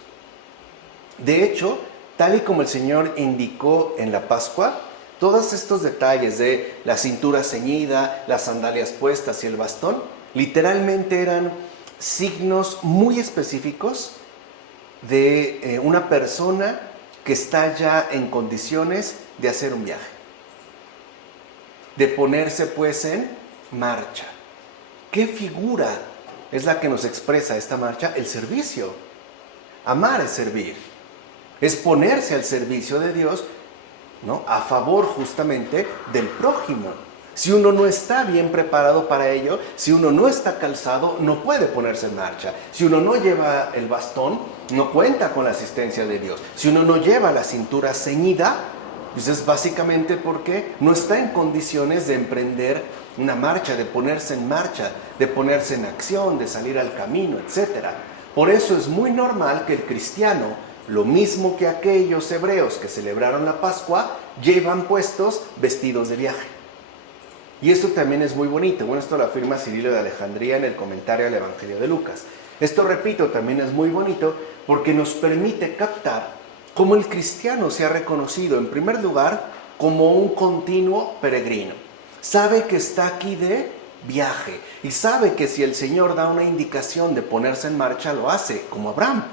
De hecho, tal y como el Señor indicó en la Pascua, todos estos detalles de la cintura ceñida, las sandalias puestas y el bastón, literalmente eran signos muy específicos de una persona que está ya en condiciones de hacer un viaje, de ponerse pues en marcha. ¿Qué figura es la que nos expresa esta marcha? El servicio. Amar es servir, es ponerse al servicio de Dios, ¿no? A favor justamente del prójimo. Si uno no está bien preparado para ello, si uno no está calzado, no puede ponerse en marcha. Si uno no lleva el bastón, no cuenta con la asistencia de Dios. Si uno no lleva la cintura ceñida, pues es básicamente porque no está en condiciones de emprender una marcha, de ponerse en marcha, de ponerse en acción, de salir al camino, etc. Por eso es muy normal que el cristiano, lo mismo que aquellos hebreos que celebraron la Pascua, llevan puestos vestidos de viaje. Y esto también es muy bonito. Bueno, esto lo afirma Cirilo de Alejandría en el comentario al Evangelio de Lucas. Esto, repito, también es muy bonito porque nos permite captar cómo el cristiano se ha reconocido, en primer lugar, como un continuo peregrino. Sabe que está aquí de viaje y sabe que si el Señor da una indicación de ponerse en marcha, lo hace, como Abraham.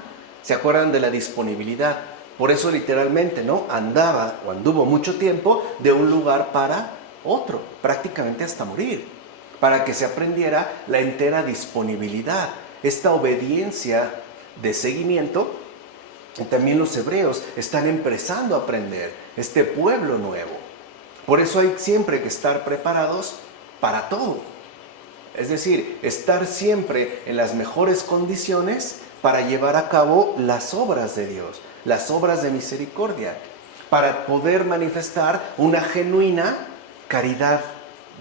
¿Se acuerdan de la disponibilidad? Por eso literalmente, ¿no? Anduvo mucho tiempo de un lugar para otro, prácticamente hasta morir, para que se aprendiera la entera disponibilidad, esta obediencia de seguimiento. Y también los hebreos están empezando a aprender este pueblo nuevo. Por eso hay siempre que estar preparados para todo. Es decir, estar siempre en las mejores condiciones para llevar a cabo las obras de Dios, las obras de misericordia, para poder manifestar una genuina caridad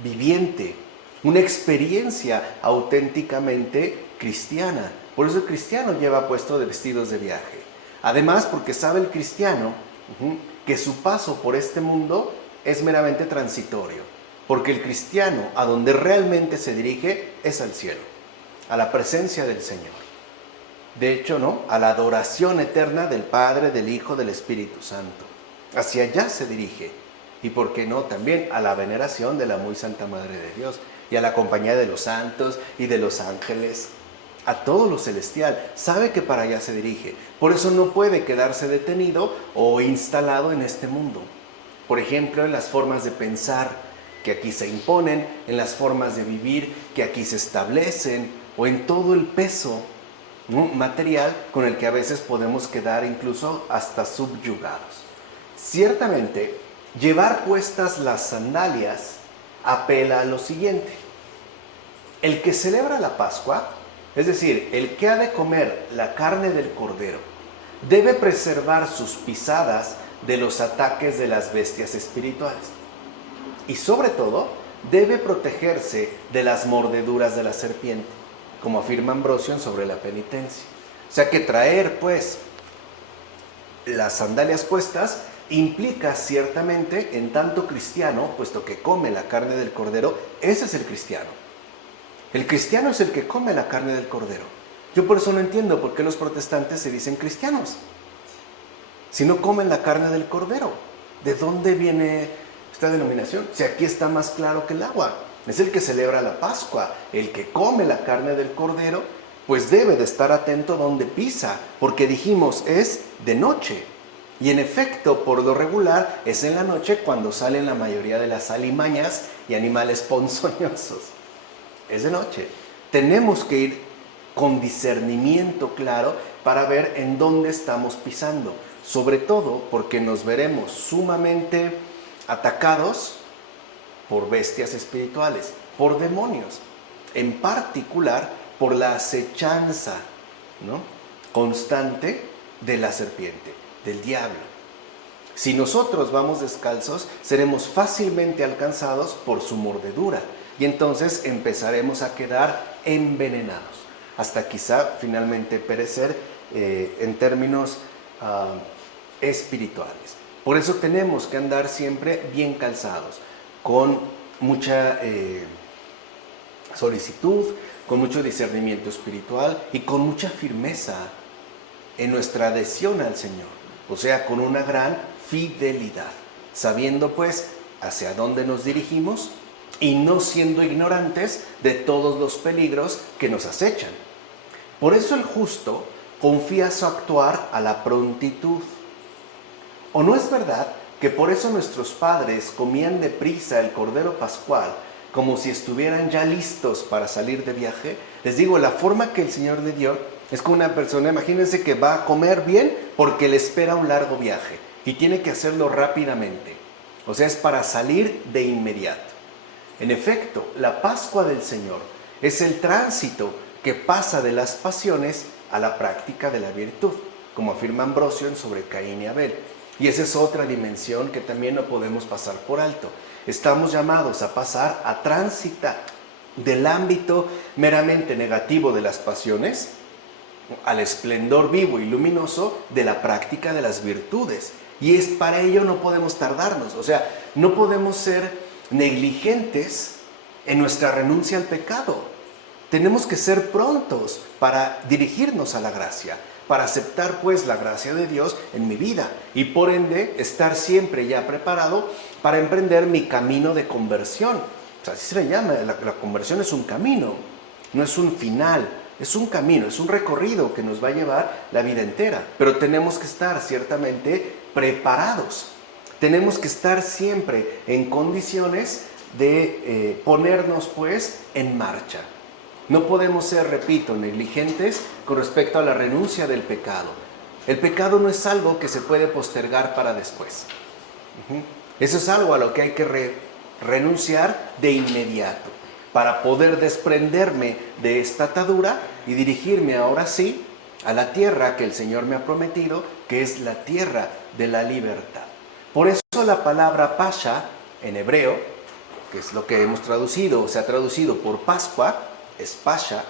viviente, una experiencia auténticamente cristiana. Por eso el cristiano lleva puesto de vestidos de viaje. Además, porque sabe el cristiano que su paso por este mundo es meramente transitorio. Porque el cristiano a donde realmente se dirige es al cielo, a la presencia del Señor. De hecho, ¿no? A la adoración eterna del Padre, del Hijo, del Espíritu Santo. Hacia allá se dirige. Y por qué no, también a la veneración de la muy Santa Madre de Dios y a la compañía de los santos y de los ángeles, a todo lo celestial. Sabe que para allá se dirige. Por eso no puede quedarse detenido o instalado en este mundo. Por ejemplo, en las formas de pensar que aquí se imponen, en las formas de vivir que aquí se establecen, o en todo el peso, ¿no?, material con el que a veces podemos quedar incluso hasta subyugados. Ciertamente, llevar puestas las sandalias apela a lo siguiente. El que celebra la Pascua, es decir, el que ha de comer la carne del cordero, debe preservar sus pisadas de los ataques de las bestias espirituales. Y sobre todo, debe protegerse de las mordeduras de la serpiente, como afirma Ambrosio sobre la penitencia. O sea que traer, pues, las sandalias puestas implica ciertamente, en tanto cristiano, puesto que come la carne del cordero, ese es el cristiano. El cristiano es el que come la carne del cordero. Yo por eso no entiendo por qué los protestantes se dicen cristianos, si no comen la carne del cordero. ¿De dónde viene esta denominación? Si aquí está más claro que el agua. Es el que celebra la Pascua, el que come la carne del cordero, pues debe de estar atento donde pisa, porque dijimos es de noche. Y en efecto, por lo regular, es en la noche cuando salen la mayoría de las alimañas y animales ponzoñosos. Es de noche. Tenemos que ir con discernimiento claro para ver en dónde estamos pisando. Sobre todo porque nos veremos sumamente atacados por bestias espirituales, por demonios, en particular por la acechanza, ¿no?, constante de la serpiente, del diablo. Si nosotros vamos descalzos, seremos fácilmente alcanzados por su mordedura y entonces empezaremos a quedar envenenados, hasta quizá finalmente perecer en términos espirituales. Por eso tenemos que andar siempre bien calzados, con mucha solicitud, con mucho discernimiento espiritual y con mucha firmeza en nuestra adhesión al Señor. O sea, con una gran fidelidad, sabiendo pues hacia dónde nos dirigimos y no siendo ignorantes de todos los peligros que nos acechan. Por eso el justo confía su actuar a la prontitud. ¿O no es verdad que por eso nuestros padres comían deprisa el cordero pascual, como si estuvieran ya listos para salir de viaje? Les digo, la forma que el Señor le dio es como una persona, imagínense que va a comer bien porque le espera un largo viaje y tiene que hacerlo rápidamente. O sea, es para salir de inmediato. En efecto, la Pascua del Señor es el tránsito que pasa de las pasiones a la práctica de la virtud, como afirma Ambrosio en sobre Caín y Abel. Y esa es otra dimensión que también no podemos pasar por alto. Estamos llamados a pasar, a transitar del ámbito meramente negativo de las pasiones al esplendor vivo y luminoso de la práctica de las virtudes. Y es para ello no podemos tardarnos. O sea, no podemos ser negligentes en nuestra renuncia al pecado. tenemos que ser prontos para dirigirnos a la gracia, para aceptar pues la gracia de Dios en mi vida y por ende estar siempre ya preparado para emprender mi camino de conversión. O sea, así se le llama, la conversión es un camino, no es un final, es un camino, es un recorrido que nos va a llevar la vida entera, pero tenemos que estar ciertamente preparados, tenemos que estar siempre en condiciones de ponernos pues en marcha. No podemos ser, repito, negligentes con respecto a la renuncia del pecado. El pecado no es algo que se puede postergar para después. Eso es algo a lo que hay que renunciar de inmediato para poder desprenderme de esta atadura y dirigirme ahora sí a la tierra que el Señor me ha prometido, que es la tierra de la libertad. Por eso la palabra Pasha en hebreo, que es lo que hemos traducido, o se ha traducido por Pascua, es Pasha,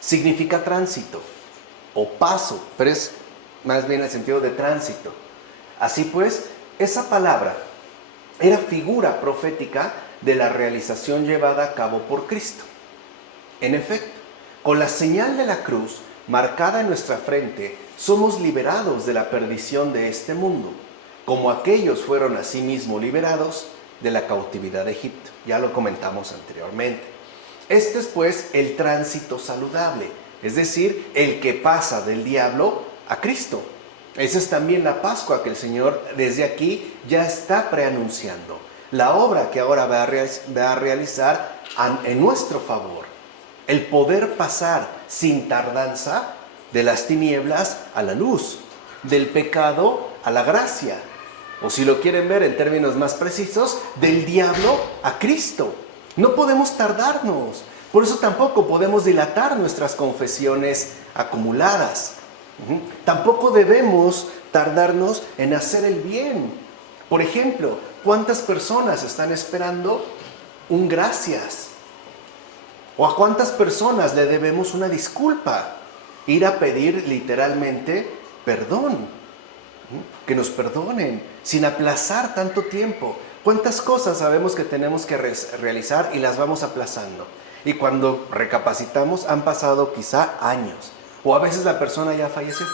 significa tránsito o paso, pero es más bien el sentido de tránsito. Así pues, esa palabra era figura profética de la realización llevada a cabo por Cristo. En efecto, con la señal de la cruz marcada en nuestra frente, somos liberados de la perdición de este mundo, como aquellos fueron asimismo liberados de la cautividad de Egipto. Ya lo comentamos anteriormente. Este es pues el tránsito saludable, es decir, el que pasa del diablo a Cristo. Esa es también la Pascua que el Señor desde aquí ya está preanunciando. La obra que ahora va a realizar en nuestro favor. El poder pasar sin tardanza de las tinieblas a la luz, del pecado a la gracia. O si lo quieren ver en términos más precisos, del diablo a Cristo. No podemos tardarnos. Por eso tampoco podemos dilatar nuestras confesiones acumuladas. Tampoco debemos tardarnos en hacer el bien. Por ejemplo, ¿cuántas personas están esperando un gracias? ¿O a cuántas personas le debemos una disculpa? Ir a pedir literalmente perdón. Que nos perdonen sin aplazar tanto tiempo. ¿Cuántas cosas sabemos que tenemos que realizar y las vamos aplazando? Y cuando recapacitamos han pasado quizá años. O a veces la persona ya falleció,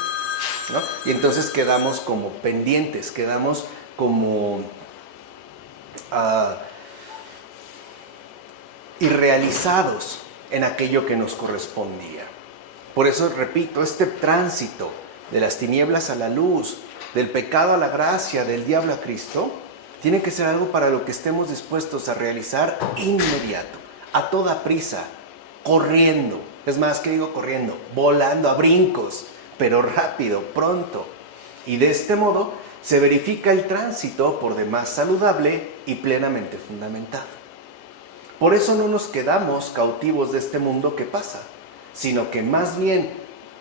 ¿no? Y entonces quedamos como pendientes, quedamos como irrealizados en aquello que nos correspondía. Por eso, repito, este tránsito de las tinieblas a la luz, del pecado a la gracia, del diablo a Cristo, tiene que ser algo para lo que estemos dispuestos a realizar inmediato, a toda prisa, corriendo. Es más, que digo corriendo, volando a brincos, pero rápido, pronto. Y de este modo se verifica el tránsito por demás saludable y plenamente fundamentado. Por eso no nos quedamos cautivos de este mundo que pasa, sino que más bien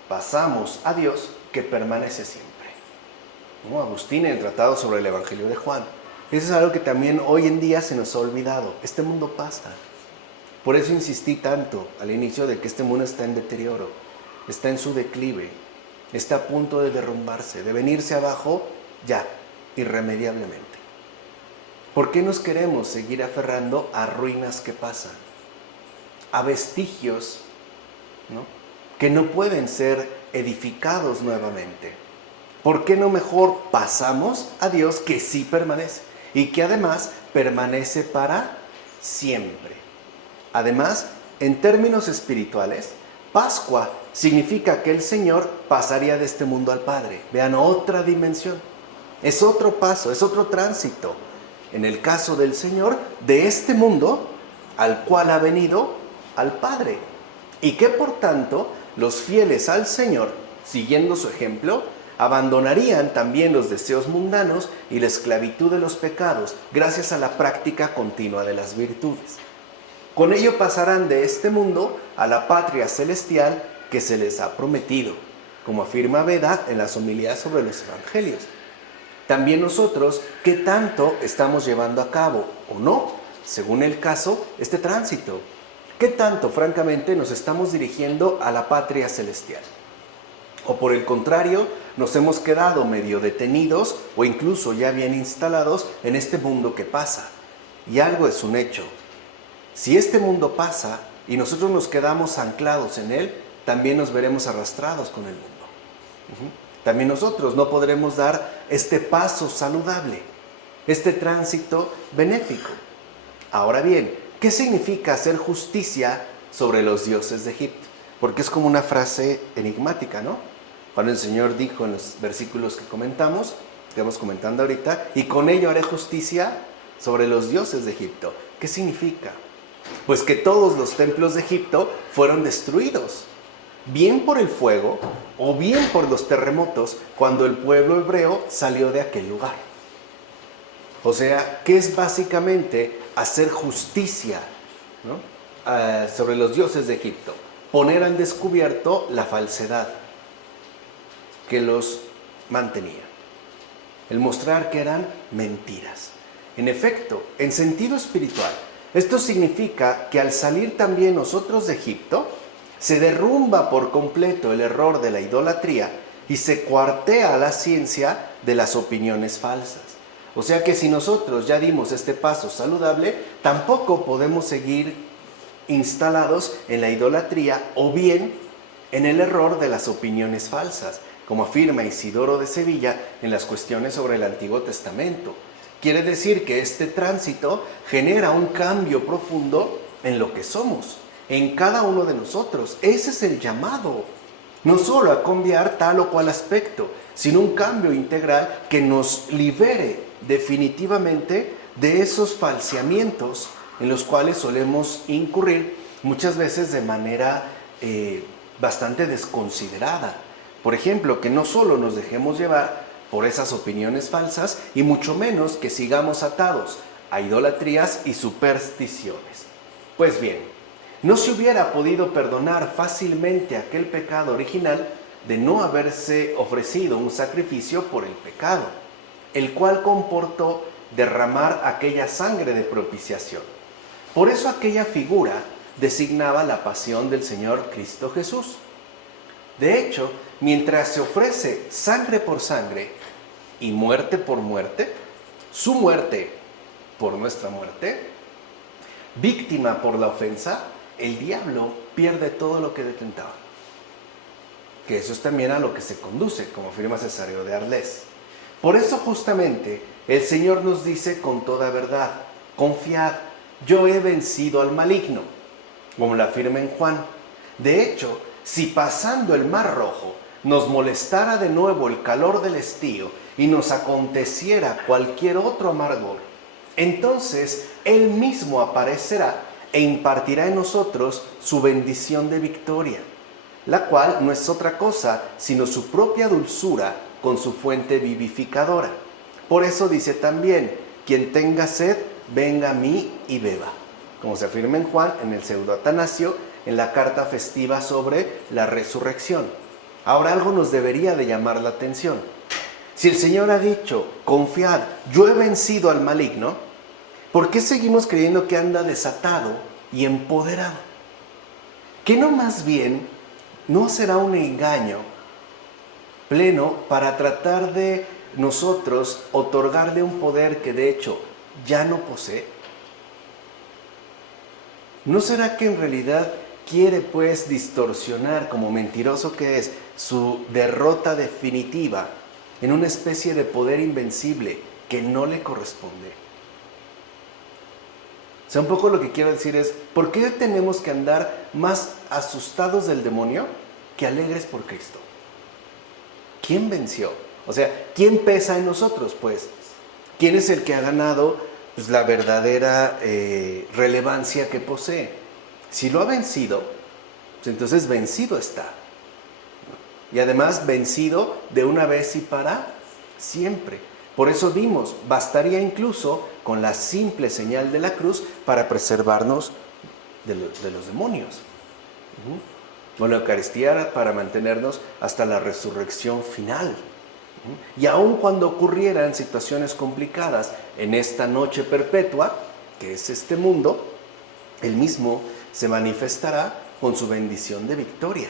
pasamos a Dios que permanece siempre. ¿No? Agustín en el Tratado sobre el Evangelio de Juan. Eso es algo que también hoy en día se nos ha olvidado. Este mundo pasa. Por eso insistí tanto al inicio de que este mundo está en deterioro, está en su declive, está a punto de derrumbarse, de venirse abajo ya, irremediablemente. ¿Por qué nos queremos seguir aferrando a ruinas que pasan? A vestigios, ¿no?, que no pueden ser edificados nuevamente. ¿Por qué no mejor pasamos a Dios que sí permanece y que además permanece para siempre? Además, en términos espirituales, Pascua significa que el Señor pasaría de este mundo al Padre. Vean, otra dimensión. Es otro paso, es otro tránsito. En el caso del Señor, de este mundo al cual ha venido al Padre. Y que por tanto, los fieles al Señor, siguiendo su ejemplo, abandonarían también los deseos mundanos y la esclavitud de los pecados, gracias a la práctica continua de las virtudes. Con ello pasarán de este mundo a la patria celestial que se les ha prometido, como afirma Beda en las homilías sobre los evangelios. También nosotros, ¿qué tanto estamos llevando a cabo o no, según el caso, este tránsito? ¿Qué tanto, francamente, nos estamos dirigiendo a la patria celestial? O por el contrario, nos hemos quedado medio detenidos o incluso ya bien instalados en este mundo que pasa. Y algo es un hecho. Si este mundo pasa, y nosotros nos quedamos anclados en él, también nos veremos arrastrados con el mundo. También nosotros no podremos dar este paso saludable, este tránsito benéfico. Ahora bien, ¿qué significa hacer justicia sobre los dioses de Egipto? Porque es como una frase enigmática, ¿no? Cuando el Señor dijo en los versículos que comentamos, que estamos comentando ahorita, y con ello haré justicia sobre los dioses de Egipto. ¿Qué significa? Pues que todos los templos de Egipto fueron destruidos, bien por el fuego o bien por los terremotos, cuando el pueblo hebreo salió de aquel lugar. O sea, ¿qué es básicamente hacer justicia, ¿no? Sobre los dioses de Egipto? Poner al descubierto la falsedad que los mantenía. El mostrar que eran mentiras. En efecto, en sentido espiritual, esto significa que al salir también nosotros de Egipto, se derrumba por completo el error de la idolatría y se cuartea la ciencia de las opiniones falsas. O sea que si nosotros ya dimos este paso saludable, tampoco podemos seguir instalados en la idolatría o bien en el error de las opiniones falsas, como afirma Isidoro de Sevilla en las cuestiones sobre el Antiguo Testamento. Quiere decir que este tránsito genera un cambio profundo en lo que somos, en cada uno de nosotros. Ese es el llamado, no solo a cambiar tal o cual aspecto, sino un cambio integral que nos libere definitivamente de esos falseamientos en los cuales solemos incurrir muchas veces de manera bastante desconsiderada. Por ejemplo, que no solo nos dejemos llevar por esas opiniones falsas y mucho menos que sigamos atados a idolatrías y supersticiones. Pues bien, no se hubiera podido perdonar fácilmente aquel pecado original de no haberse ofrecido un sacrificio por el pecado, el cual comportó derramar aquella sangre de propiciación. Por eso aquella figura designaba la pasión del Señor Cristo Jesús. De hecho, mientras se ofrece sangre por sangre y muerte por muerte, su muerte por nuestra muerte, víctima por la ofensa, el diablo pierde todo lo que detentaba. Que eso es también a lo que se conduce, como afirma Cesáreo de Arles. Por eso justamente el Señor nos dice con toda verdad: confiad, yo he vencido al maligno, como lo afirma en Juan. De hecho, si pasando el Mar Rojo nos molestara de nuevo el calor del estío y nos aconteciera cualquier otro amargor, entonces Él mismo aparecerá e impartirá en nosotros su bendición de victoria, la cual no es otra cosa sino su propia dulzura con su fuente vivificadora. Por eso dice también: quien tenga sed, venga a mí y beba, como se afirma en Juan, en el Pseudo Atanasio, en la carta festiva sobre la resurrección. Ahora, algo nos debería de llamar la atención. Si el Señor ha dicho: confiad, yo he vencido al maligno, ¿por qué seguimos creyendo que anda desatado y empoderado? ¿Que no más bien no será un engaño pleno para tratar de nosotros otorgarle un poder que de hecho ya no posee? ¿No será que en realidad quiere pues distorsionar, como mentiroso que es, su derrota definitiva en una especie de poder invencible que no le corresponde? O sea, un poco lo que quiero decir es: ¿por qué tenemos que andar más asustados del demonio que alegres por Cristo? ¿Quién venció? O sea, ¿quién pesa en nosotros, pues? ¿Quién es el que ha ganado pues, la verdadera relevancia que posee? Si lo ha vencido, pues entonces vencido está. Y además vencido de una vez y para siempre. Por eso vimos, bastaría incluso con la simple señal de la cruz para preservarnos de los demonios. Con la Eucaristía para mantenernos hasta la resurrección final. Y aun cuando ocurrieran situaciones complicadas en esta noche perpetua, que es este mundo, Él mismo se manifestará con su bendición de victoria.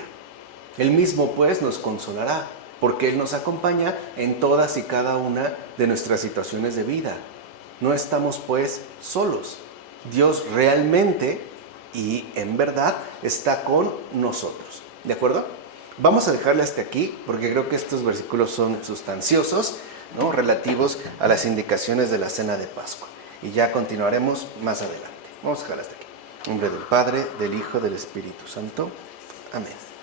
Él mismo pues nos consolará, porque Él nos acompaña en todas y cada una de nuestras situaciones de vida. No estamos pues solos. Dios realmente y en verdad está con nosotros. ¿De acuerdo? Vamos a dejarle hasta aquí porque creo que estos versículos son sustanciosos, ¿no? Relativos a las indicaciones de la cena de Pascua. Y ya continuaremos más adelante. Vamos a dejar hasta aquí. En nombre del Padre, del Hijo, del Espíritu Santo. Amén.